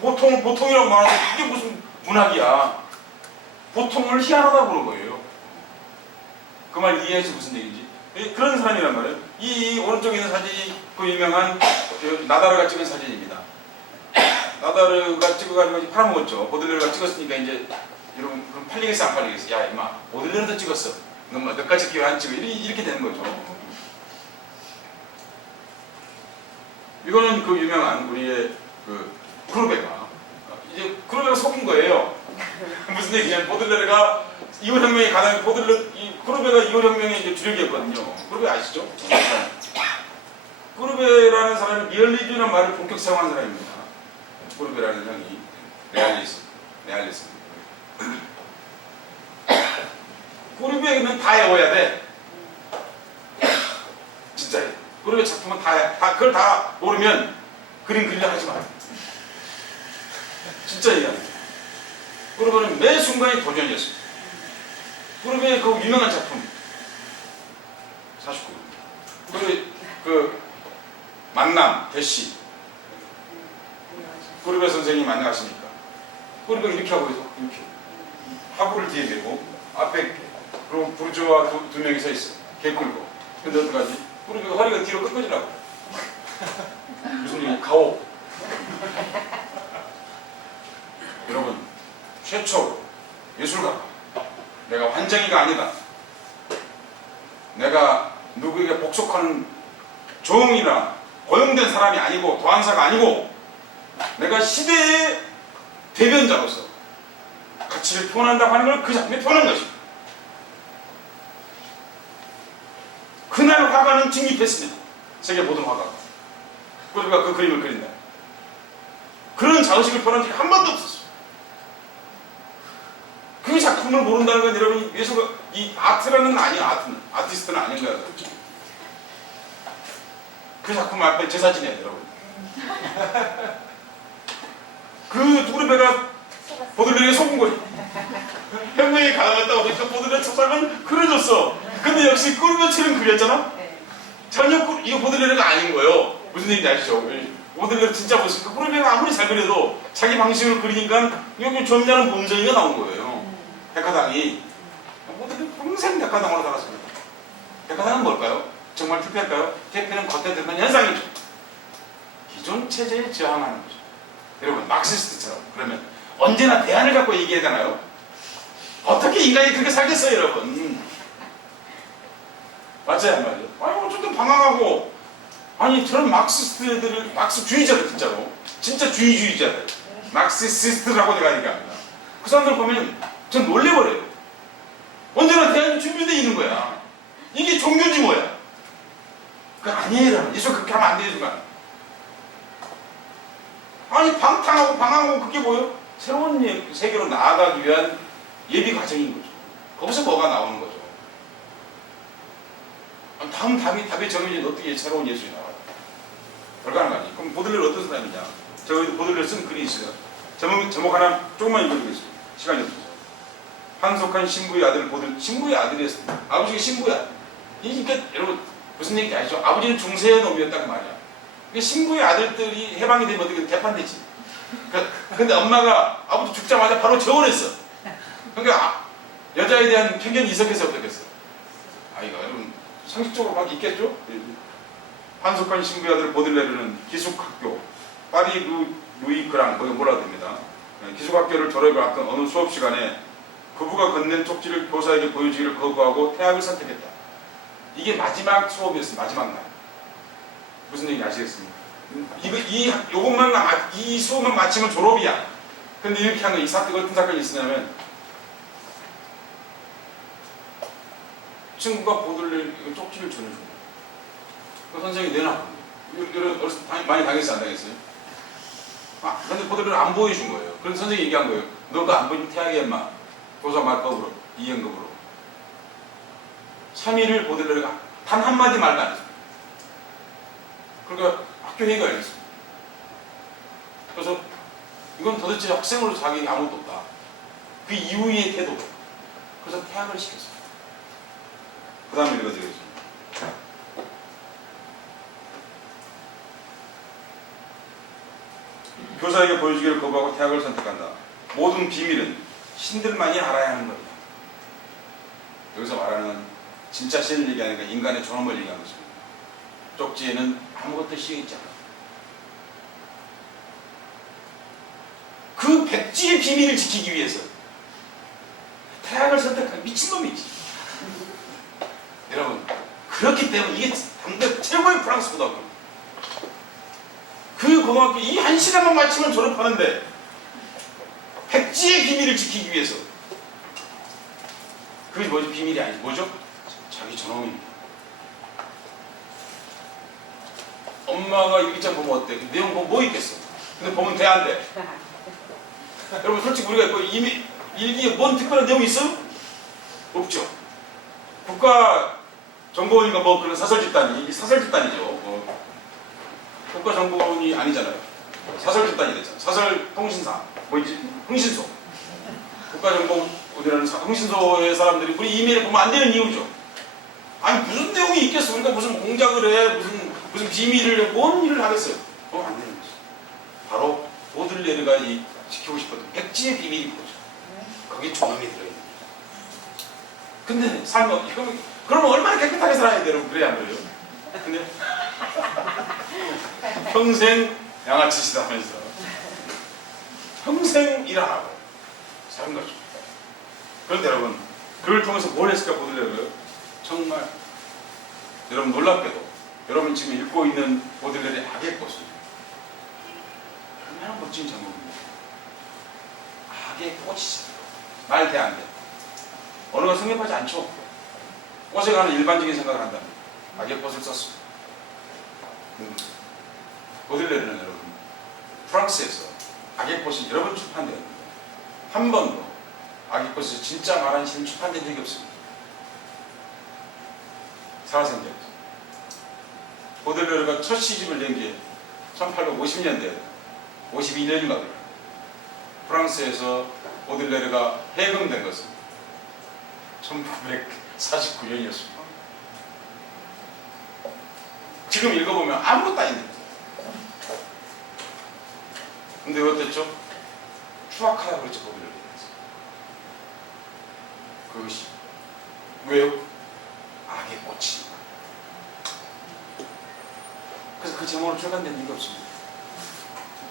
보통이라고 말하면 이게 무슨 문학이야. 보통을 희한하다고 그런 거예요. 그 말 이해해서 무슨 얘기인지. 그런 사람이란 말이에요. 이 오른쪽에 있는 사진이 그 유명한 나다르가 찍은 사진입니다. 나다르가 찍어가지고 팔아먹었죠. 보들레르가 찍었으니까 이제 여러분 그럼 팔리겠어 안 팔리겠어? 야 임마 보들레르도 찍었어. 너까지 기회 안 찍어. 이렇게 되는 거죠. 이거는 그 유명한 우리의 그 크루베가 이제 크루베가 속은 거예요. 무슨 얘기냐면 보들레르가 이혼혁명에 가장 크루베가 이혼혁명의 이제 주력이었거든요. 크루베 아시죠? 크루베라는 사람이 리얼리즘이라는 말을 본격 사용한 사람입니다. 꾸르베라는 형이 레알리스입니다. 꾸르베는 다 외워야 돼. 진짜예요. 꾸르베 작품은 그걸 다 모르면 그림 그리려 하지 마. 진짜 얘기합니다. 꾸르베는 매 순간이 도전이었습니다. 꾸르베의 그 유명한 작품 49. 그리고 그 만남, 대시. 꾸르베 선생님이 만나갔으니까. 꾸르베가 이렇게 하고 있어. 이렇게. 화구를 뒤에 대고 앞에 그리고 부르주아 두 명이 서 있어. 개 끌고. 근데 어떡하지? 꾸르베가 허리가 뒤로 꺾어지라고. 무슨 얘기? 가오. 여러분, 최초 예술가. 내가 환장이가 아니다. 내가 누구에게 복속하는 종이나 고용된 사람이 아니고 도안사가 아니고 내가 시대의 대변자로서 가치를 표현한다고 하는 걸 그 작품에 표현한 것입니다. 그날 화가는 진입했습니다. 세계 모든 화가가. 꾸르베가 그 그림을 그린다. 그런 자의식을 표현한 적이 한 번도 없었어요. 그 작품을 모른다는 건 여러분 예술가, 이 아트라는 아니야. 아티스트는 아닌 거야. 그 작품 앞에 제 사진이야 여러분. 그 꾸르베가 보들레에게 속은 거예요. 혁명이 가능했다고 그러니까 보들레 초상은 그려줬어. 근데 역시 꾸르베처럼 그렸잖아. 전혀 이거 보들레가 아닌 거예요. 무슨 얘기인지 아시죠? 보들레 진짜 보시니까 꾸르베가 아무리 잘 그려도 자기 방식으로 그리니까 여기 점잖은 봄전이가 나온 거예요. 백화당이 모두들 평생 백화당으로 살았습니다. 백화당은 뭘까요? 정말 투표할까요? 대표는 겉에 드러난 현상이죠. 기존 체제에 저항하는 거죠. 여러분 막시스트처럼 그러면 언제나 대안을 갖고 얘기해야 되나요? 어떻게 인간이 그렇게 살겠어요 여러분. 맞아요 말이에요. 아니 어쨌든 방황하고 아니 저런 막시스트들을 막스주의자들 진짜로 진짜 주의주의자들 막시스트라고 내가 얘기합니다. 그 사람들 보면 전 놀래버려요. 언제나 대안이 준비되어 있는 거야. 이게 종교지 뭐야. 그 아니에요. 예수 그렇게 하면 안 되지만. 아니 방탕하고 방황하고 그게 뭐예요? 새로운 세계로 나아가기 위한 예비 과정인 거죠. 거기서 뭐가 나오는 거죠. 다음 답이 정해진 어떻게 새로운 예술이 나와요. 불가능하니. 그럼 보들레는 어떤 사람이냐. 저기 보들레 쓴 글이 있어요. 제목 하나 조금만 읽어드리겠습니다. 시간이 없어서. 한속한 신부의 아들 신부의 아들이었습니다. 아버지가 신부야. 그러니까 여러분 무슨 얘기인지 아시죠? 아버지는 중세의 놈이었다 그 말이야. 신부의 아들들이 해방이 되면 어떻게 개판되지. 근데 엄마가 아버지 죽자마자 바로 재혼했어. 그러니까 여자에 대한 편견이 이석해서 어떻겠어. 이거 여러분 상식적으로 막 있겠죠? 한속한 신부의 아들 보들레르는 기숙학교 파리 루이 그랑 거기 뭐라고 됩니다. 기숙학교를 졸업을 앞둔 어느 수업 시간에 부부가 건넨 쪽지를 교사에게 보여주기를 거부하고 퇴학을 선택했다. 이게 마지막 수업이었어요. 마지막 날. 무슨 얘기인지 아시겠습니까? 이 수업만 마치면 졸업이야. 근데 이렇게 한 거, 이 사태 어떤 사건이 있었냐면 친구가 보들레 쪽지를 전해준 거야. 그 선생님이 내놔. 이런 많이 당했어요? 안 당했어요? 근데 보들레를 안 보여준 거예요. 그래서 선생님이 얘기한 거예요. 너가 안 보이면 퇴학이야 인마. 교사 말법으로, 이행급으로. 3일을 보들레가 단 한마디 말도 안 했습니다. 그러니까 학교 회의가 열렸습니다. 그래서 이건 도대체 학생으로서 자격이 아무것도 없다. 그 이후의 태도. 그래서 퇴학을 시켰습니다. 그 다음에 읽어드리겠습니다. 교사에게 보여주기를 거부하고 퇴학을 선택한다. 모든 비밀은 신들만이 알아야 하는 겁니다. 여기서 말하는 진짜 신을 얘기하는 건 인간의 존엄을 얘기하는 것입니다. 쪽지에는 아무것도 씌어있지 않아. 그 백지의 비밀을 지키기 위해서 퇴학을 선택한 미친놈이지. 여러분 그렇기 때문에 이게 당대 최고의 프랑스 고등학교. 그 고등학교 이 한 시간만 마치면 졸업하는데 백지의 비밀을 지키기 위해서. 그게 뭐지? 비밀이 아니지. 뭐죠? 자기 존엄입니다. 엄마가 일기장 보면 어때? 그 내용 보면 뭐 있겠어? 근데 보면 돼, 안 돼? 여러분 솔직히 우리가 뭐 이미 일기에 뭔 특별한 내용이 있어요? 없죠. 국가정보원인가 뭐 그런 사설 집단이, 이게 사설 집단이죠. 국가정보원이 아니잖아요. 사설 집단이 됐잖아요. 사설 통신사, 뭐지? 흥신소. 국가정보원이라는 흥신소의 사람들이 우리 이메일 보면 안 되는 이유죠. 아니 무슨 내용이 있겠어? 우리가 무슨 공작을 해, 무슨 비밀을 해, 뭔 일을 하겠어요? 안 되는 거죠. 바로 보들레르가 이 지키고 싶었던 백지의 비밀이 뭐죠? 거기 조항이 들어있는 거죠. 근데 삶은 그러면 얼마나 깨끗하게 살아야 돼요? 여러분 그래야 안 그래요? 근데 평생 양아치시다 하면서 평생 일 안 하고 사는 거죠. 그런데 여러분 그걸 통해서 뭘 했을까 보들레르? 정말 여러분 놀랍게도 여러분 지금 읽고 있는 보들레르의 악의 꽃은 얼마나 멋진 제목입니다. 악의 꽃이죠. 말 돼 안 돼. 언어가 성립하지 않죠. 꽃에 관한 일반적인 생각을 한다면 악의 꽃을 썼습니다. 보들레르는 여러분 프랑스에서 악의 꽃이 여러 번 출판되었는데 한 번도 악의 꽃에서 진짜 말한 시는 출판된 적이 없습니다. 살아생전에서. 보들레르가 첫 시집을 낸 게 1850년대 52년인가 그래요. 프랑스에서 보들레르가 해금된 것은 1949년이었습니다. 지금 읽어보면 아무것도 아닌데. 근데 어땠죠? 추악하다고 그랬죠, 보들레르에 대해서. 그것이. 왜요? 악의 꽃이니까. 그래서 그 제목으로 출간된 이유가 없습니다.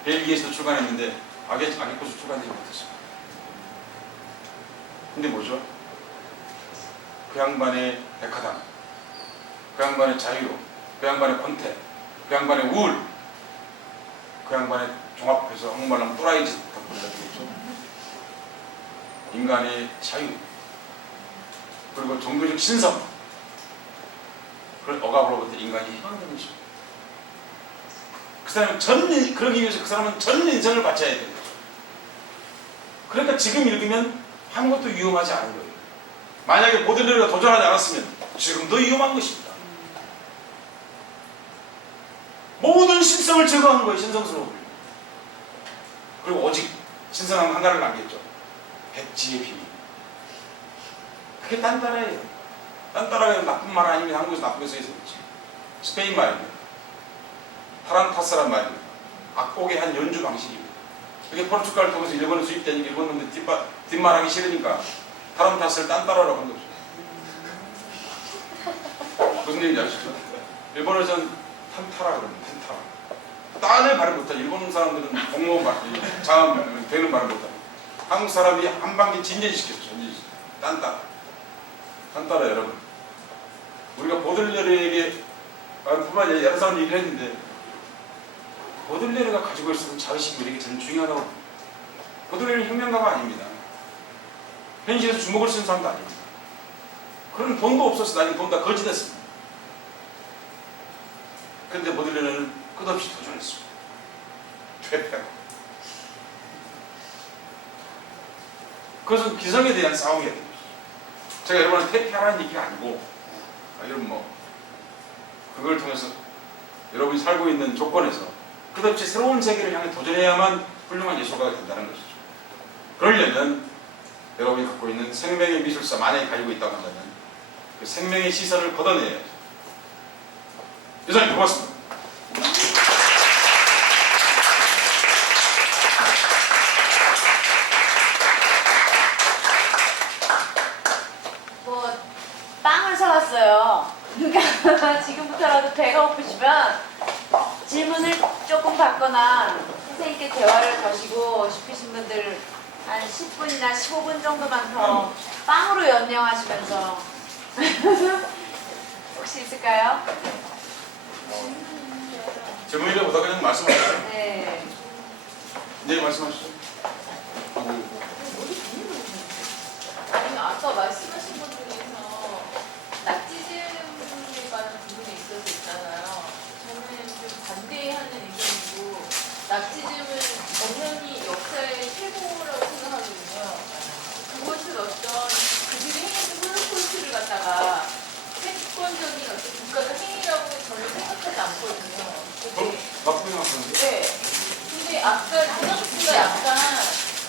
벨기에에서도 출간했는데 악의 꽃으로 출간되지 못했습니다. 근데 뭐죠? 그 양반의 백화당, 그 양반의 자유, 그 양반의 권태, 그 양반의 우울, 그 양반의 종합해서 한국말로 하면 또라이 짓 덕분이겠죠. 인간의 자유, 그리고 종교적 신성, 그런 억압으로부터 인간이 해방되는 것입니다. 그 사람은 그러기 위해서 그 사람은 전 인생을 바쳐야 되는 거죠. 그러니까 지금 읽으면 아무것도 위험하지 않은 거예요. 만약에 보들레르가 도전하지 않았으면 지금도 위험한 것입니다. 모든 신성을 제거한 거예요. 신성스러움을. 그리고 오직 신성한 하나를 남겼죠. 백지의 비밀. 그게 딴따라예요. 딴따라가 나쁜 말 아니면 한국에서 나쁘게 써있어 있지. 스페인 말입니다. 타란타스란 말입니다. 악곡의 한 연주 방식입니다. 그게 포르투갈을 통해서 일본에 수입된 일본 놈들 뒷말하기 싫으니까 타란타스를 딴따라라고 한 거죠. 무슨 얘기인지 아시죠? 일본에서는 탄타라 그럽니다. 탄타라. 딴을 발음 못하죠. 일본 사람들은 공무원 발음, 장암 되는 발음 못하죠. 한국 사람이 한 방에 진전시켰죠. 딴따라. 딴따라 여러분. 우리가 보들레르에게 뿐만 아니라 여러 사람 얘기를 했는데 보들레르가 가지고 있었던 자의식이 우리에게 제일 중요하다고 봅니다. 보들레르는 혁명가가 아닙니다. 현실에서 주먹을 쓰는 사람도 아닙니다. 그런 돈도 없어서 나중에 돈 다 거지됐습니다. 그런데 보들레르는 끝없이 도전했습니다. 퇴폐하고. 그것은 기성에 대한 싸움이었던 것이죠. 제가 여러분한테 퇴폐하라는 얘기가 아니고 여러분 그걸 통해서 여러분이 살고 있는 조건에서 끝없이 새로운 세계를 향해 도전해야만 훌륭한 예술가가 된다는 것이죠. 그러려면 여러분이 갖고 있는 생명의 미술사 만약에 가지고 있다고 한다면 그 생명의 시선을 걷어내야죠. 이상입니다. 고맙습니다. 빵을 사왔어요. 그러니까 지금부터라도 배가 고프시면 질문을 조금 받거나 선생님께 대화를 거시고 싶으신 분들 한 10분이나 15분 정도만 더 빵으로 연명하시면서 혹시 있을까요? 질문이라보다 그냥 말씀하시죠. 네. 네, 말씀하시죠. 아니, 아까 말씀하신 것 중에서 나치즘에 관한 부분이 있어서 있잖아요. 저는 좀 반대하는 의견이고 나치즘을 네. 근데 아까 뉘앙스가 약간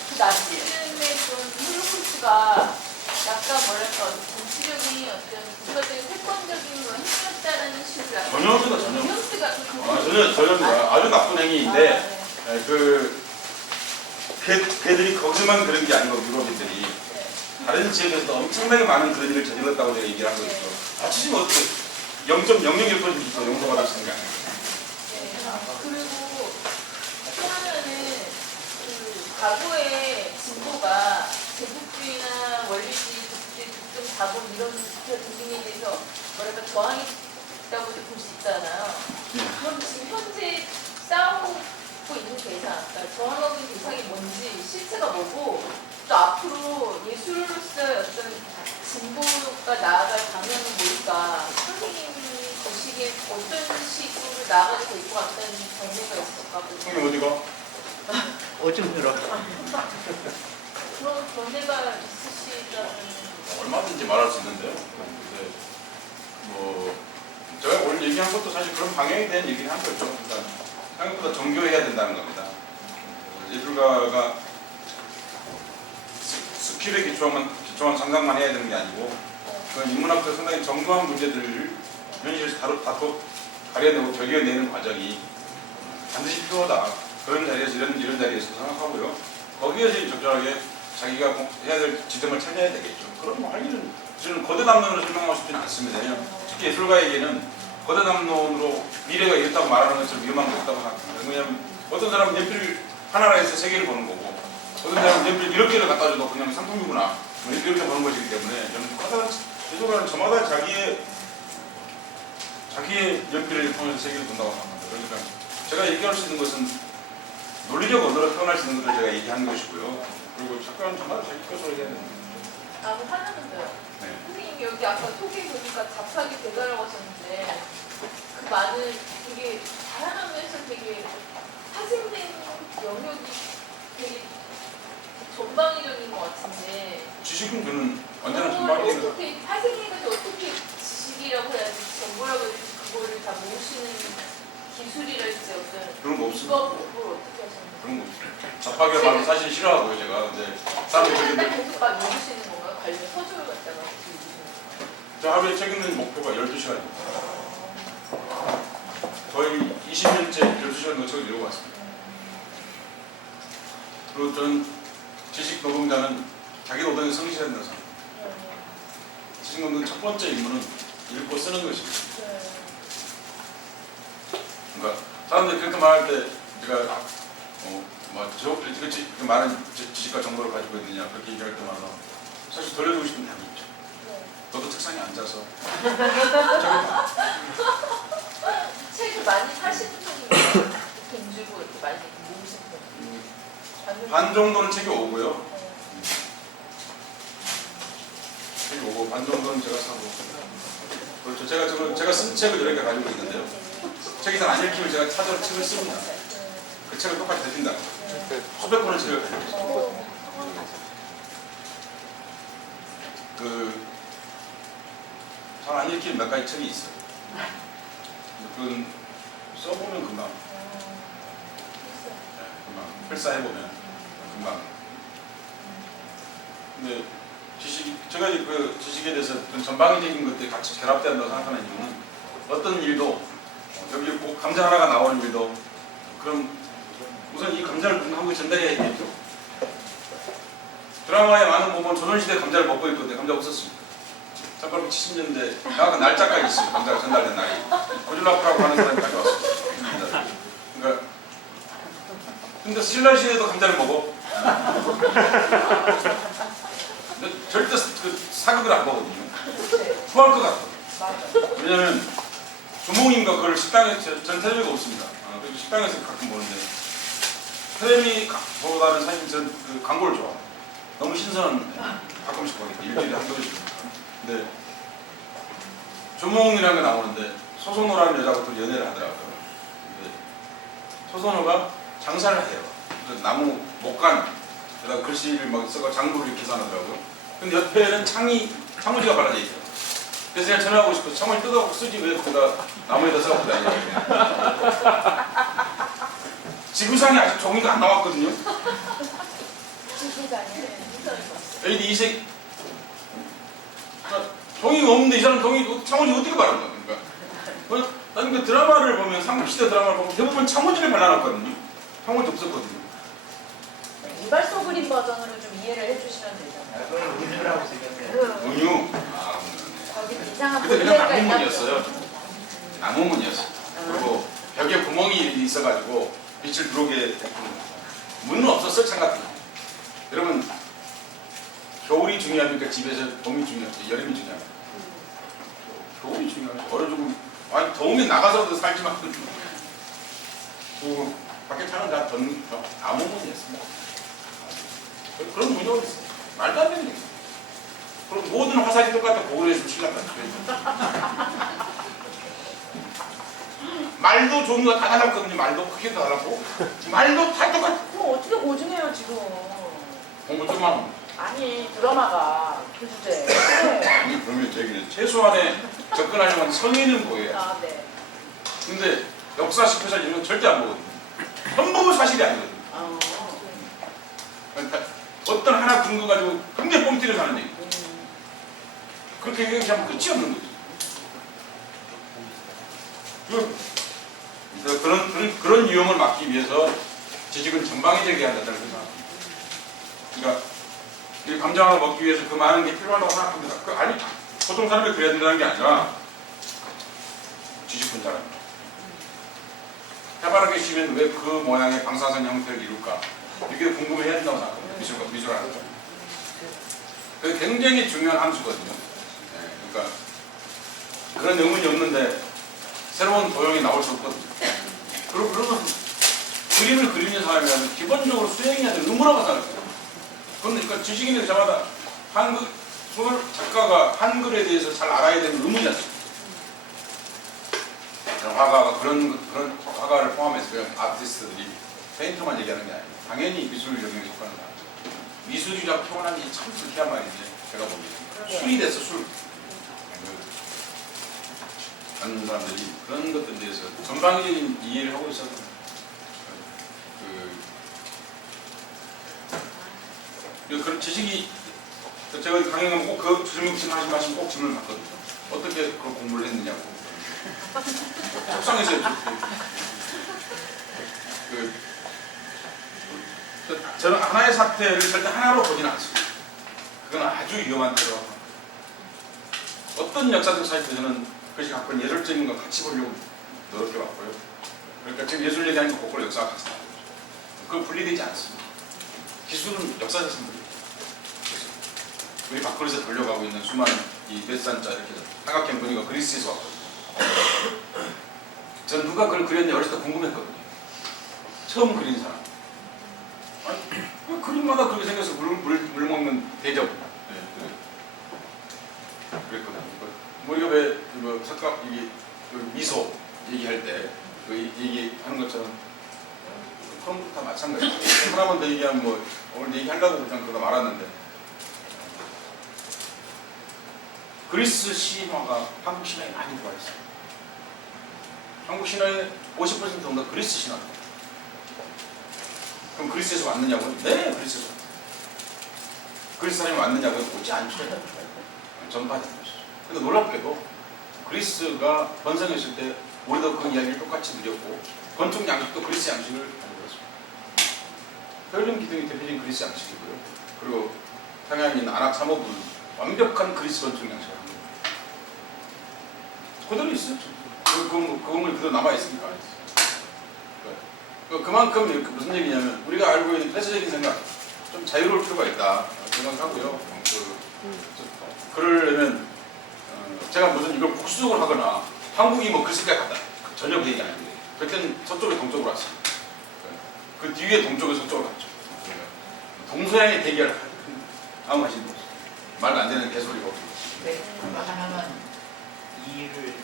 그 나치즘의 좀 훌륭수가 약간 뭐랄까 정치적인 어떤 국가적인 패권적인 그런 행위였다는 식으로 약간 전혀입니다, 전혀. 뉘앙스가 전혀입니다. 아주 나쁜 행위인데 걔들이 거기서만 그런 게 아니고 유럽인들이 다른 지역에서도 엄청나게 많은 그런 일을 저질렀다고 내가 얘기를 한 거죠. 나치즘 어떻게 0.001% 용서받을 수 있는 게 아니에요. 그리고 또 하나는 그 과거의 진보가 제국주의나 원리주의, 독재, 독점, 자본 이런 등등에 대해서 뭐랄까 저항했다고도 볼 수 있잖아요. 그럼 지금 현재 싸우고 있는 대상, 그러니까 저항하고 있는 대상이 뭔지 실체가 뭐고 또 앞으로 예술로서의 어떤 진보가 나아갈 방향은 뭘까? 선생님이 보시기에 어떤 식으로 나아가게 될 것 같다는 견해가 있을까? 형님 어디가? 오줌 들어. 그런 견해가 있으시다는 얼마든지 말할 수 있는데요. 근데 뭐 제가 오늘 얘기한 것도 사실 그런 방향에 대한 얘기를 한 거죠. 그러니까 생각보다 정교해야 된다는 겁니다. 예술가가 스킬에 기초한 상상만 해야 되는 게 아니고 그건 인문학적 상당히 정교한 문제들을 현실에서 다투 가려내고 결겨내는 과정이 반드시 필요하다. 그런 자리에서 이런 자리에서 생각하고요. 거기에서 적절하게 자기가 해야 될 지점을 찾아야 되겠죠. 그럼 뭐 할 일은 저는 거대 담론으로 설명하고 싶지는 않습니다. 특히 예술가에게는 거대 담론으로 미래가 이렇다고 말하는 것처럼 위험한 게 없다고 생각합니다. 왜냐하면 어떤 사람은 연필 하나로 해서 세계를 보는 거고 어떤 사람은 연필 이렇개를 갖다 줘도 그냥 상품이구나 이렇게 보는 것이기 때문에 저는 예술가는 저마다 자기의 연필을 통해서 세계를 본다고 생각합니다. 그러니까 제가 얘기할 수 있는 것은 논리적 언어로 표현할 수 있는 것을 제가 얘기한 것이고요. 그리고 작가는 저마다 자기 것으로 해야 되는 거죠. 하나는 더요. 네. 선생님 여기 아까 소개 보니까 잡하게 대가라고 하셨는데 그 많은 되게 다양하면서 되게 파생된 영역이 되게 전방위적인 것 같은데 지식은 저는 언제나 그걸 전방위적인 어떻게 파생해가지고 어떻게 지식이라고 해야지 정보라고 해야지 그거를 다 모으시는 기술이랄지 어떤 그런 거 없습니다. 그걸 어떻게 하셨나요? 그런 거 없어요. 잡하게 말은 사실 싫어하고요, 제가. 근데 사람들이 책을 계속 막 읽으시는 건가요? 관련 서적을 갖다가 읽으시는 건가요? 저 하루에 책 읽는 목표가 12시간입니다. 거의 20년째 12시간 넘게 책을 읽어봤습니다. 그리고 저는 지식 노동자는 자기 노동에 성실한다고 생각합니다. 지식 노동의 첫 번째 임무는 읽고 쓰는 것입니다. 그러니까 사람들이 그렇게 말할 때 제가 그 많은 지식과 정보를 가지고 있느냐 그렇게 얘기할 때마다 사실 돌려주고 싶은 답이 있죠. 너도 책상에 앉아서 책을 많이 사시는 편인가요? 돈 주고 이렇게 많이 모으시는 편인가요? 반 정도는 책이 오고요. 책이 오고 반 정도는 제가 사고. 그렇죠. 제가 쓴 책을 여러 개 가지고 있는데요. 책이 잘 안 읽히면 제가 찾아서 책을 씁니다. 그 책을 똑같이 되신다. 수백 권의 책을 가지고 있습니다. 잘 안 읽히는 몇 가지 책이 있어요. 그건 써보면 금방 필사해보면 금방. 근데 제가 그 지식에 대해서 전방위적인 것들이 같이 결합된다고 생각하는 이유는 어떤 일도 여기 꼭 감자 하나가 나오는 일도 그럼 우선 이 감자를 누군가 전달해야 되겠죠. 드라마에 많은 부분 조선시대 감자를 먹고 있거든요. 감자 없었습니다. 1970년대 정확한 날짜까지 있어요. 감자가 전달된 날이. 고질라프라고 하는 사람이 가져왔습니다. 그러니까 근데 신라시대도 감자를 먹어. 근데 절대 그 사극을 안 보거든요. 토할 것 같아요. 왜냐면 조몽인가 그걸 식당에 전 텔레비가 없습니다. 그래서 식당에서 가끔 보는데 텔레비 보다는 사실 전 그 광고를 좋아해요. 너무 신선한 가끔씩 보니까 일주일에 한 번씩. 근데 조몽이라는 게 나오는데 소선호라는 여자가 또 연애를 하더라고요. 근데 소선호가 장사를 해요. 그래서 나무 목간에다가 글씨를 막 써가 장부를 이렇게 계산하더라고요. 근데 옆에는 창문지가 발라져 있어요. 그래서 제가 전화하고 싶어서 창문을 뜯어갖고 쓰지 왜 거기다 나무에다 써갖고 다니냐고. 지구상에 아직 종이가 안 나왔거든요. 지구상에. AD 2세 종이가 없는데 이 사람 종이 창원지 어떻게 바른 거야? 그러니까 나는 그 드라마를 보면 삼국시대 드라마를 보면 대부분 창원지를 발라놨거든요. 창원지 없었거든요. 이발소 그림 버전으로 좀 이해를 해주시면 되죠. 그걸 은유라고 생각해요. 은유. 거기 이상한 그때 그냥 본래가 나무문이었어요. 있나 나무문이었어. 그리고 벽에 구멍이 있어가지고 빛을 들어오게 문은 없었어 창 같은 거. 여러분 겨울이 중요합니까? 집에서 봄이 중요합니까? 여름이 중요합니까? 겨울이 중요하죠. 어느 정도 아니 더우면 나가서도 살지만 그 밖에 차는 다 나무문이었습니다. 그런 문제가 있어요. 말도 안 되는 얘기. 그럼 모든 화살이 똑같아 고글에서 신랑 같은 말도 종류가 다 달랐거든요. 말도 크기도 달랐고 말도 다 똑같아. 그럼 어떻게 고증해요 지금? 공부 좀 하면. 아니 드라마가 그 주제. 아니 그러면 저기는 최소한의 접근하려면 성의는 보여요. 아 네. 근데 역사 스페셜 이런 건 절대 안 보거든요. 전부 사실이 아니거든요. 어. 그러니까 어떤 하나 근거 가지고 굉장히 뻥튀를 사는 얘기. 그렇게 얘기하면 끝이 없는 거죠. 그런 유형을 막기 위해서 지식은 전방위적이게 한다는 생각합니다. 그러니까 이 감정을 먹기 위해서 그 많은 게 필요하다고 생각합니다. 아니 보통 사람이 그래야 된다는 게 아니라 지식 분자랍니다. 해바라기 씨면 왜 그 모양의 방사선 형태를 이룰까? 이게 궁금해야 된다고 생각합니다. 미술하는 거. 그게 굉장히 중요한 함수거든요. 네, 그러니까 그런 의문이 없는데 새로운 도형이 나올 수 없거든요. 그러면 그림을 그리는 사람이라면 기본적으로 수행해야 될 의무라고 생각해요. 그러니까 지식인들 저마다 한글 작가가 한글에 대해서 잘 알아야 되는 의무지 않습니까? 화가가 그런 화가를 포함해서 그냥 아티스트들이 페인터만 얘기하는 게 아니에요. 당연히 미술 영역에 속하는 사람. 미술이라고 표현하는 게 참 불쾌한 말이지. 제가 보기에 술이 됐어 술. 하는 사람들이 그런 것들에 대해서 전방위적인 이해를 하고 있어서 그런 지식이 제가 강의 가면 꼭 그 질문 하신 꼭 질문을 받거든요. 어떻게 그걸 공부를 했느냐고. 속상해서 저는 하나의 사태를 절대 하나로 보지는 않습니다. 그건 아주 위험한 때로 어떤 역사적 사이트에서는 그것이 갖고 있는 예술적인 걸 같이 보려고 노력해 왔고요. 그러니까 지금 예술 얘기하는 거 거꾸로 역사가 같이 나오죠. 그건 분리되지 않습니다. 기술은 역사적 선물이에요. 우리 밖으로서 돌려가고 있는 수많은 이 몇 산자 이렇게 삼각형 무늬가 그리스에서 왔거든요. 전 누가 그걸 그렸냐 어렸을 때 궁금했거든요. 처음 그린 사람. 아니, 왜 그림마다 그렇게 생겨서 물 먹는 대접. 네, 그랬거든요. 우리가 왜 석각 이게 미소 얘기할 때 그 얘기하는 것처럼 그런 것도 다 마찬가지예요. 하나만 더 얘기하면 뭐 오늘 얘기하려고 그냥 그거 말았는데 그리스 신화가 한국 신화에 많이 들어와 있어요. 한국 신화의 50% 정도 그리스 신화입니다. 그럼 그리스에서 왔느냐고? 네, 그리스에서 왔어요. 그리스 사람이 왔느냐고? 오지 않죠. 전파된 것이죠. 근데 놀랍게도 그리스가 번성했을 때 우리도 그 이야기를 똑같이 누렸고 건축 양식도 그리스 양식을 가지고 있습니다. 헬름 기둥이 대표적인 그리스 양식이고요. 그리고 평양에 있는 아낙 사모부는 완벽한 그리스 건축 양식을 합니다. 그대로 있어요. 그 건물 그대로 남아있으니까. 그만큼 무슨 얘기냐면 우리가 알고 있는 폐쇄적인 생각 좀 자유로울 필요가 있다 생각하고요. 그러려면 제가 무슨 이걸 복수적으로 하거나 한국이 뭐 글씨까지 갔다 전혀 그 얘기 아닌데 그때는 서쪽에 동쪽으로 왔어요. 그 뒤에 동쪽에 서쪽으로 갔죠. 동서양의 대결 아무 관심도 없어요. 말도 안 되는 개소리고. 네, 하나만 이유를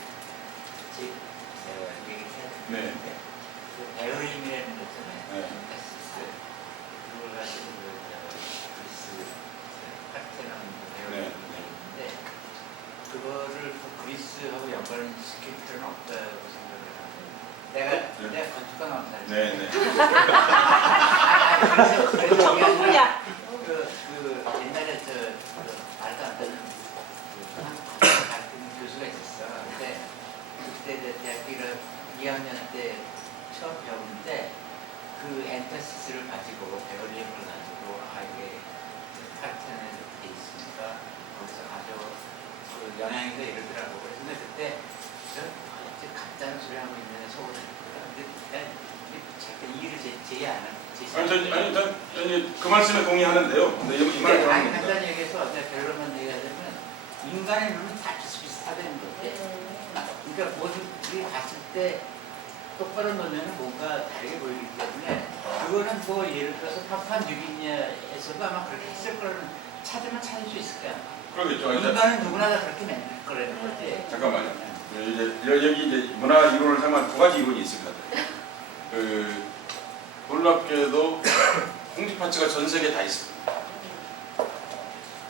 얘기해야 네. 되는데 에어림이라는 거 있잖아요. 네. 그걸 가지고 그리스 파테논 네. 에어림이 있는데 그거를 그리스하고 연관을 시킬 필요는 없다고 생각을 하고 내가 건축가 나온 사람이에요. 네. 전문이야. 그 옛날에 말도 안 되는 가르치는 교수가 있었어. 근데 그때 대학교 2학년 때 처음 배우는데 그 엔터시스를 가지고 베를린을 가지고 이게 파르테논에 돼 있으니까 거기서 가져 그 영향이다 이러더라고. 그래서 그때 간단한 소리 하고 있는 속으로 했거든. 근데 난 자꾸 이해를 제시 안 하고. 아니, 그 말씀에 동의하는데요. 근데 이 말을 아니 하는 겁니다. 간단히 얘기해서 내가 결론만 얘기하자면 인간의 눈은 다 비슷비슷하다는 거지. 그러니까 모든 우리 봤을 때 똑바로 놓으면 뭔가 다르게 보이기 때문에 그거는 뭐 예를 들어서 파푸아뉴기니아에서도 아마 그렇게 했을 거라는 찾으면 찾을 수 있을 거야. 그러겠죠. 이제 인간은 누구나 다 그렇게 만들 거라는 거지. 잠깐만요. 이제 여기 이제 문화 이론을 사용한 두 가지 이론이 있습니다. 그 놀랍게도 공지파츠가 전 세계에 다 있습니다.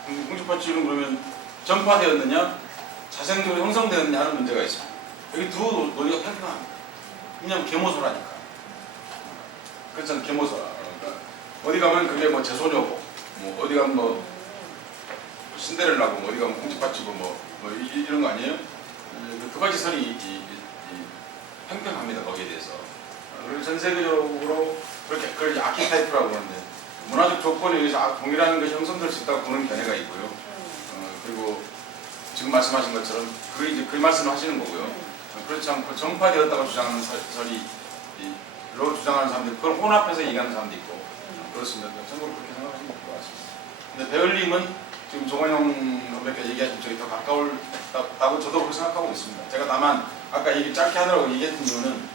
공지파츠는 그러면 전파되었느냐, 자생적으로 형성되었느냐 하는 문제가 있습니다. 여기 두 논리가 평평합니다. 왜냐하면 계모소라니까. 그렇잖아요. 계모소라. 그러니까 어디 가면 그게 뭐 제소녀고, 뭐 어디 가면 뭐 신데렐라고, 뭐 어디 가면 공지파츠고, 뭐 이런 거 아니에요? 두 가지 선이 평평합니다. 거기에 대해서. 그리고 전 세계적으로 그렇게 그걸 아키타이프라고 하는데 문화적 조건에 의해서 동일한 것이 형성될 수 있다고 보는 견해가 있고요. 그리고 지금 말씀하신 것처럼 그 말씀을 하시는 거고요. 그렇지 않고 전파되었다고 주장하는 로 주장하는 사람들, 그걸 혼합해서 얘기하는 사람도 있고 그렇습니다. 전부 그렇게 생각하시면 될 것 같습니다. 근데 베를린은 지금 조건영 선배께서 얘기하신 쪽이 더 가까울다고 저도 그렇게 생각하고 있습니다. 제가 다만 아까 얘기 짧게 하느라고 얘기했던 이유는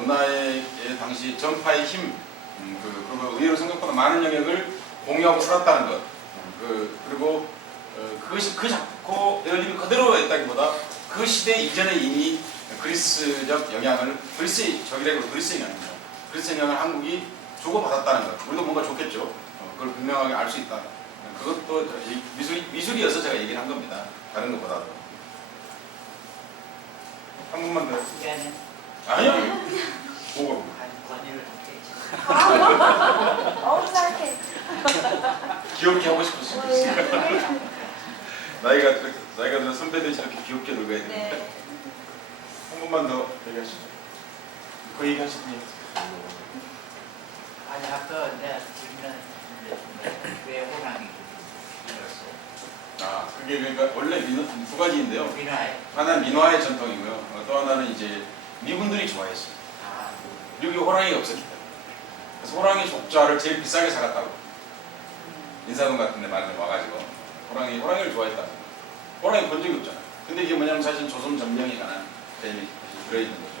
문화의 당시 전파의 힘, 그리고 의외로 생각보다 많은 영역을 공유하고 살았다는 것, 그리고 그것이 그 작고 베를린이 그대로 했다기보다 그 시대 이전에 이미 그리스적 영향을 그리스 영향입니다. 그리스 영향을 한국이 주고받았다는 것, 우리도 뭔가 좋겠죠. 그걸 분명하게 알 수 있다. 그것도 미술이어서 제가 얘기를 한 겁니다. 다른 것보다도. 한 분만 더. 미안해. 아니요. 뭐가? 권위를 갖게 사악해. 귀엽게 하고 싶었어요. 나이가 들어 선배들이 저렇게 귀엽게 놀아야 되는데. 네. 한 번만 더 얘기하시죠. 그 얘기 하시더니. 아니 아까 내가 질문했는데 왜 호랑이 이랬어요? 그게 그러니까 원래 두 가지인데요. 민화에. 하나는 민화의 전통이고요. 또 하나는 이제 미군들이 좋아했어요. 미국에 호랑이가 없었기 때문에. 그래서 호랑이 족자를 제일 비싸게 사갔다고. 인사동 같은 데 많이 와가지고 호랑이를 좋아했다. 호랑이 본 적이 없잖아요. 근데 이게 뭐냐면 사실 조선 점령에 관한 내용이 들어있는 거죠.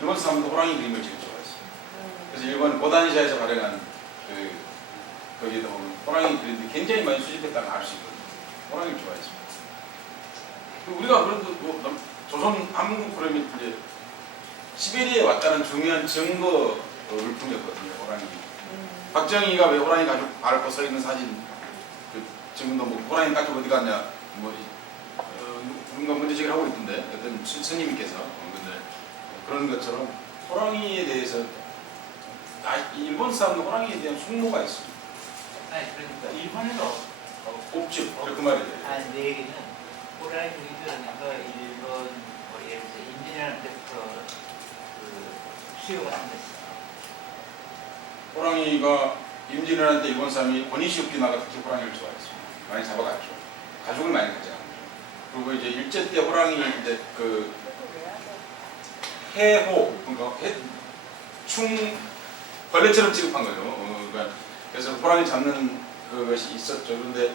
일본 사람도 호랑이 그림을 제일 좋아했어요. 그래서 일본 고단시아에서 발행한 거기에다 보면 호랑이 그림들이 굉장히 많이 수집했다는 걸 알 수 있거든요. 호랑이를 좋아했습니다. 우리가 그래도 조선 한국 그림이 이제 시베리아에 왔다는 중요한 증거를 풍겼거든요. 호랑이. 박정희가 왜 호랑이 가죽 발을 벗어 있는 사진 그 지금도 뭐 호랑이 가죽 어디 갔냐 뭐 누군가 문제제기를 하고 있던데 어떤 스님께서 근데 그런 것처럼 호랑이에 대해서 일본 사람도 호랑이에 대한 숙모가 있습니다. 아니 그러니까 일본에도 없죠. 그 말이에요. 내 얘기는 호랑이 그러니까 일본 뭐 예를 들어 임진왜란 때부터 수요가 생겼어. 호랑이가 임진왜란 때 일본 사람이 오니시 오키나가 특히 호랑이를 좋아했습니다. 많이 잡아갔죠. 가죽을 많이 가져간 거죠. 그리고 이제 일제 때 호랑이 이제 그 해호 그러니까 충 벌레처럼 취급한 거죠. 그러니까 그래서 호랑이 잡는 그것이 있었죠. 그런데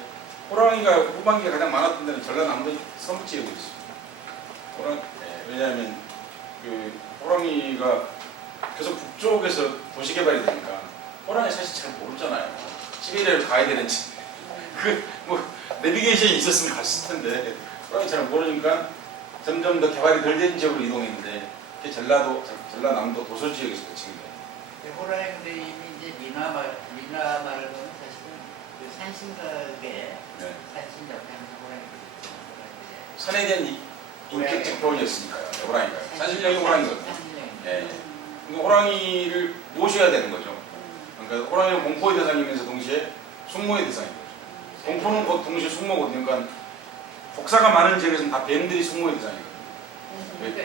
호랑이가 후반기에 가장 많았던 데는 전라남도 서북 지역에 있습니다. 왜냐하면 그 호랑이가 계속 북쪽에서 도시 개발이 되니까 호랑이 사실 잘 모르잖아요. 시베리아를 가야 되는지 뭐 내비게이션이 있었으면 갔을 텐데 호랑이 잘 모르니까 점점 더 개발이 덜 된 지역으로 이동했는데 그게 전라남도 도서 지역에서 그친 거예요. 호랑이 근데 이미 이제 민화 말을 보면 사실은 그 산신각에 산신 옆에 항상 호랑이가 있죠. 산에 대한 인격적 표현이었으니까요. 호랑이가 산신령이 호랑이거든요. 산신령이. 예. 그러니까 호랑이를 모셔야 되는 거죠. 그러니까 호랑이는 공포의 대상이면서 동시에 숙모의 대상인 거죠. 공포는 곧 동시에 숙모거든요. 그러니까 복사가 많은 지역에서는 다 뱀들이 숙모의 대상이거든요. 그러니까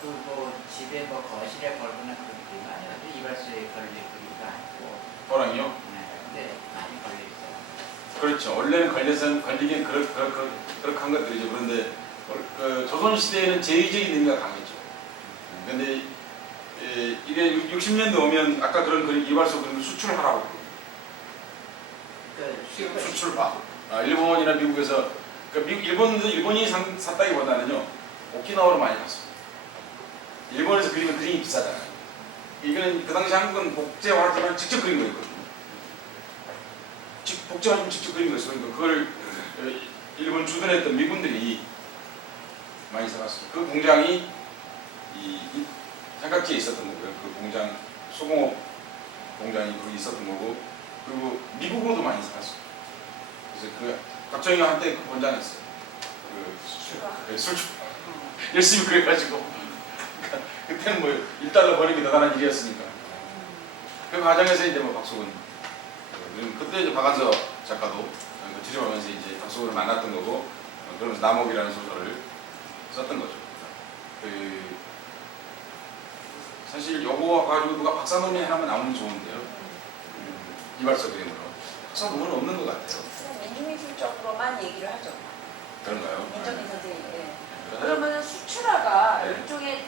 그뭐 집에 뭐 거실에 걸거나 그런 그림 아니어도 이발소에 걸릴 그림도 아니고. 호랑이요? 네, 근데 많이 걸려 있어요. 그렇죠. 원래는 걸리긴 그렇게 한 것들이죠. 그런데 그 조선시대에는 제의적인 의미가 강했죠. 근데 이게 60년대 오면 아까 그런 그림, 이발소 그림을 수출하라고. 그러니까 수출화. 일본이나 미국에서, 그러니까 일본이 샀다기보다는요, 오키나와로 많이 갔습니다. 일본에서 그리면 그림이 비싸잖아요. 이거는 그 당시 한국은 복제화지만 직접 그린 거였거든요. 복제화지만 직접 그린 거였어요. 그러니까 그걸 일본 주둔했던 미군들이 많이 사갔어요. 그 공장이 이 삼각지에 있었던 거고요. 그 공장, 소공업 공장이 거기 있었던 거고, 그리고 미국으로도 많이 사갔어요. 그래서 그 박정희가 한때 그 권장했어요. 그 술주 열심히 그래가지고 그때는 뭐 1달러 버리기 대단한 일이었으니까. 그 과정에서 이제 뭐 박수근, 그때 이제 박한서 작가도 뒤져가면서 이제 박수근을 만났던 거고, 그러면서 남옥이라는 소설을 썼던 거죠. 사실 요거 가지고 누가 박사 논문 하나만 나오면 좋은데요. 이발소 그림으로. 박사 논문은 없는 것 같아요. 인민술적으로만 얘기를 하죠. 그런가요? 민정희 선생님. 예. 그러면 수출화가 네. 일종의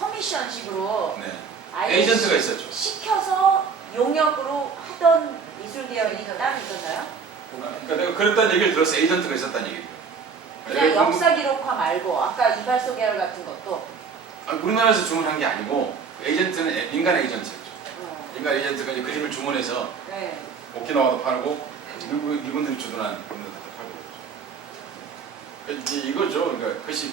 커미션식으로 네. 아예 에이전트가 있었죠. 시켜서 용역으로 하던 미술 계열이 따로 있었나요? 그러니까 내가 그랬다는 얘기를 들었어. 에이전트가 있었다는 얘기를. 그냥 역사 기록화 말고 아까 이발소 계열 같은 것도 우리나라에서 주문한 게 아니고 에이전트는 민간 에이전트였죠. 어, 민간 에이전트가 이제 그림을 주문해서 네. 오키나와도 팔고 미군들이 주둔한 그런 데도 팔고. 이제 이거죠. 그러니까 그것이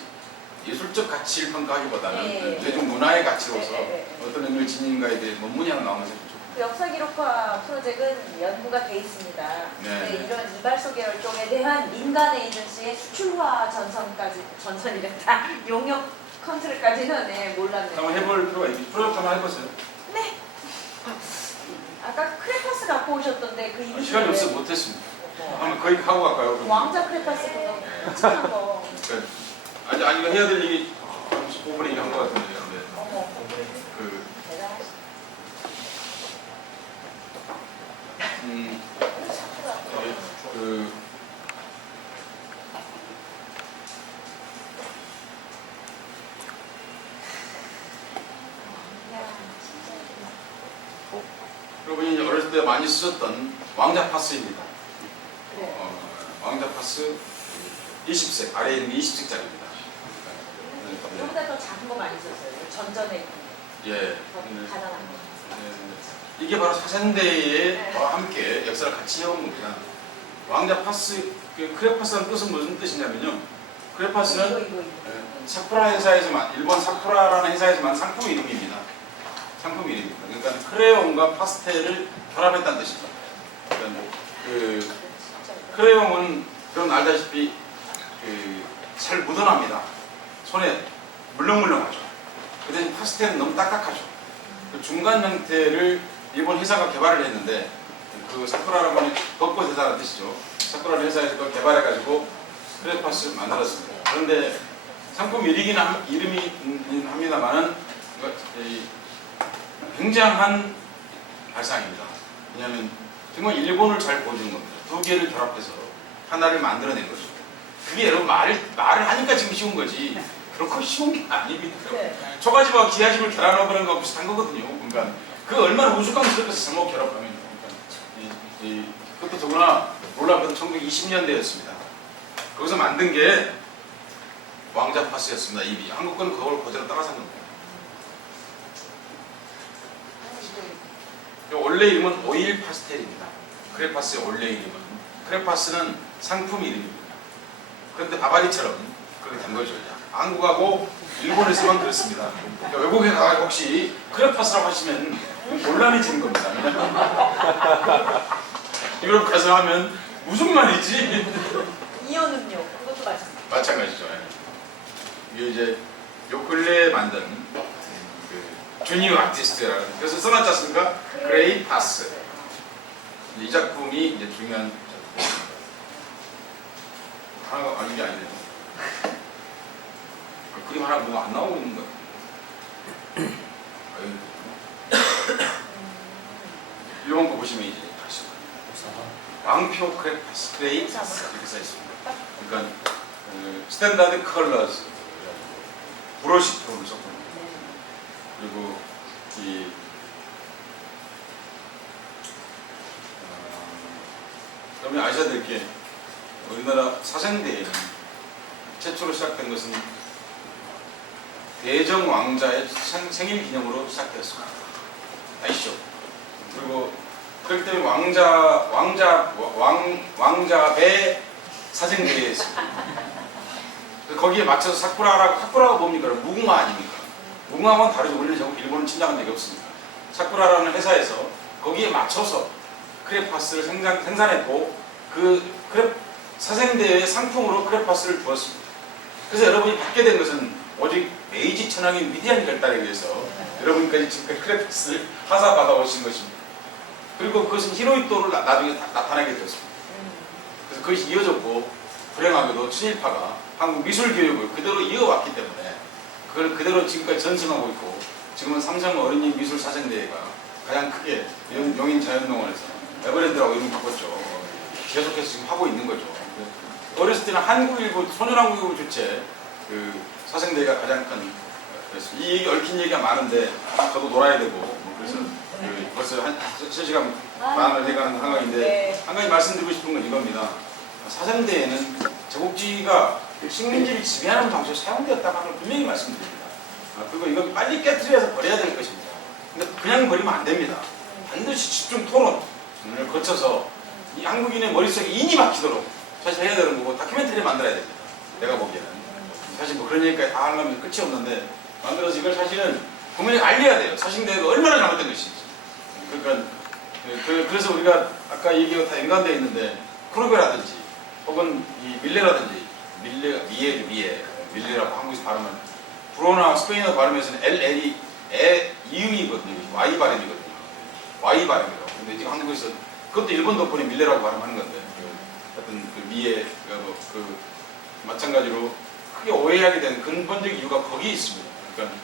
예술적 가치를 평가하기보다는 예. 대중 문화의 가치로서 예. 어떤 의미를 지닌가에 대해 논문이 하나 나오면서 좀 그 역사 기록화 프로젝트는 연구가 돼 있습니다. 근데 이런 이발소 계열 쪽에 대한 민간 에이전시의 수출화 전선이랬다. 용역 컨트롤까지는 네, 몰랐네요. 한번 해볼 필요가 있겠죠. 프로젝트 한번 해보세요. 네. 아까 크레파스 갖고 오셨던데 그 이름이 시간이 없어서 못했습니다. 한번 거기 하고 갈까요? 그럼? 왕자 크레파스 그거 참 거. 그러니까 아니 이거 해야 될 얘기 5분에 얘기한 것 같은데요. 네. 어머, 그 대단하시다. 그 여러분이 이제 어렸을 때 많이 쓰셨던 왕자 파스입니다. 네. 왕자 파스 20색, 아래에 있는 게 20색짜리입니다. 이거보다 더 작은 거 많이 썼어요. 전전에 있는 예. 더 가난한 거. 이게 바로 사생대와 함께 역사를 같이 해온 겁니다. 왕자 파스, 그 크레파스라는 뜻은 무슨 뜻이냐면요. 크레파스는 이거. 사쿠라 회사에서만, 일본 사쿠라라는 회사에서만 상품 이름입니다. 상품 이름입니다. 그러니까 크레용과 파스텔을 결합했다는 뜻입니다. 그러니까 그 크레용은 그럼 알다시피 잘 묻어납니다. 손에 물렁물렁하죠. 그 대신 파스텔은 너무 딱딱하죠. 그 중간 형태를 일본 회사가 개발을 했는데, 그 사쿠라라고 하는 벚꽃 회사라는 뜻이죠. 사쿠라라는 회사에서 그걸 개발해가지고 크레파스를 만들었습니다. 그런데 상품 이름이 합니다만은 굉장한 발상입니다. 왜냐하면 정말 일본을 잘 보여주는 겁니다. 두 개를 결합해서 하나를 만들어낸 거죠. 그게 여러분 말을 하니까 지금 쉬운 거지. 그렇고 쉬운 게 아닙니다. 네. 초가집하고 기하집을 결합하는 그런 거 비슷한 거거든요. 그러니까 그 얼마나 우스꽝스럽겠어. 잘못 결합하면. 그러니까 그것도 더구나 놀랍게도 1920년대였습니다. 거기서 만든 게 왕자 파스였습니다. 이미 한국 거는 그걸 그대로 따라산 겁니다. 원래 이름은 오일 파스텔입니다. 크레파스의 원래 이름은. 크레파스는 상품 이름입니다. 그런데 바바리처럼 그렇게 된 거죠. 한국하고 일본에서만 그렇습니다. 그러니까 외국에 가서 혹시 크레파스라고 하시면 곤란해지는 겁니다. 유럽 가서 하면 무슨 말이지? 이온 음료 그것도 맞습니다. 마찬가지죠. 이게 이제 요 근래에 만든 그 주니어 아티스트라는 그래서 써놨지 않습니까? 그레이 파스. 이 작품이 이제 중요한 작품입니다. 하나가 이게 아니네요. 그림 하나 뭐가 안 나오고 있는 거예요. 이런 거 보시면 이제 다시 왕표 그레이 파스 이렇게 써 있습니다. 그러니까 스탠다드 컬러즈 브러쉬 톤을 썼거든요. 그리고 이 그러면 아셔야 될 게 우리나라 사생대에는 최초로 시작된 것은 대정 왕자의 생일 기념으로 시작되었습니다. 아시죠? 그리고 그렇기 때문에 왕자배 사생대에 있습니다. 거기에 맞춰서 사쿠라가 뭡니까? 무궁화 아닙니까? 무궁화만 다르죠. 원래 저국 일본은 침략한 적이 없습니다. 사쿠라라는 회사에서 거기에 맞춰서 크레파스를 생산했고 그 사생대의 상품으로 크레파스를 주었습니다. 그래서 여러분이 받게 된 것은 오직 메이지 천황의 위대한 결단에 의해서 여러분까지 지금까지 크레파스를 하사받아 오신 것입니다. 그리고 그것은 히로히토를 나중에 나타나게 되었습니다. 그래서 그것이 이어졌고 불행하게도 친일파가 한국 미술 교육을 그대로 이어왔기 때문에 그걸 그대로 지금까지 전승하고 있고 지금은 삼성 어린이 미술 사생대회가 가장 크게 용인 자연농원에서 에버랜드라고 이름 바꿨죠. 계속해서 지금 하고 있는 거죠. 어렸을 때는 한국일보 소년왕국일보 주최 그 사생대회가 가장 큰 그래서 이 얘기 얽힌 얘기가 많은데 저도 놀아야 되고 그래서 벌써 한 3시간 반을 해가는 한강인데 네. 한 가지 말씀드리고 싶은 건 이겁니다. 사생대회는 제국주의가 식민지를 지배하는 방식으로 사용되었다고 하는 걸 분명히 말씀드립니다. 그리고 이거 빨리 깨트려서 버려야 될 것입니다. 근데 그냥 버리면 안 됩니다. 반드시 집중 토론을 거쳐서 이 한국인의 머릿속에 인이 박히도록 사실 해야 되는 거고 다큐멘터리 만들어야 됩니다. 내가 보기에는. 사실 뭐 그런 얘기까지 다 하려면 끝이 없는데 만들어서 이걸 사실은 국민에게 알려야 돼요. 사생대회가 얼마나 잘못된 것인지. 그러니까 그래서 우리가 아까 얘기가 다 연관되어 있는데 크루베라든지 혹은 이 밀레라든지 밀레라고 한국에서 발음은 불어나 스페인어 발음에서는 LL이 이음이거든요. Y 발음이거든요. Y 발음이라고. 근데 지금 한국에서 그것도 일본 덕분에 밀레라고 발음하는 건데 하여튼 그 마찬가지로 크게 오해하게 된 근본적 이유가 거기에 있습니다. 그러니까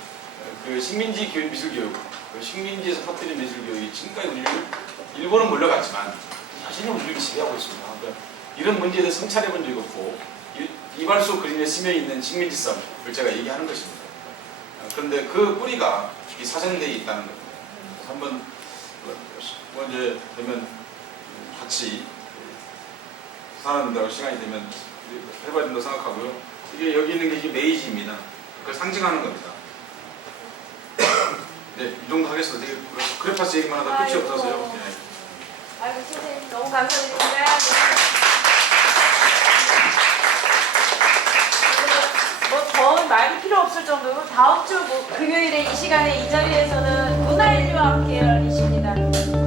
그 식민지 교육, 미술 교육, 그 식민지에서 퍼뜨린 미술 교육이 지금까지 우리를 일본은 물러갔지만 자신은 우리를 지배하고 있습니다. 그러니까 이런 문제에 대해서 성찰해 본 적이 없고 이발소 그림에 스며 있는 식민지 싸움을 제가 얘기하는 것입니다. 그런데 그 뿌리가 이 사생대에 있다는 겁니다. 그래서 한번 이제 되면 같이 사람들하고 시간이 되면 해봐야 된다고 생각하고요. 이게 여기 있는 게 이게 메이지입니다. 그걸 상징하는 겁니다. 네, 이 정도 하겠습니다. 되게 크레파스 얘기만 하다 끝이 없어서요. 네. 아이고 선생님 너무 감사드립니다. 뭐 말이 필요 없을 정도로 다음 주 금요일에 이 시간에 이 자리에서는 문화인류와 함께 열리십니다.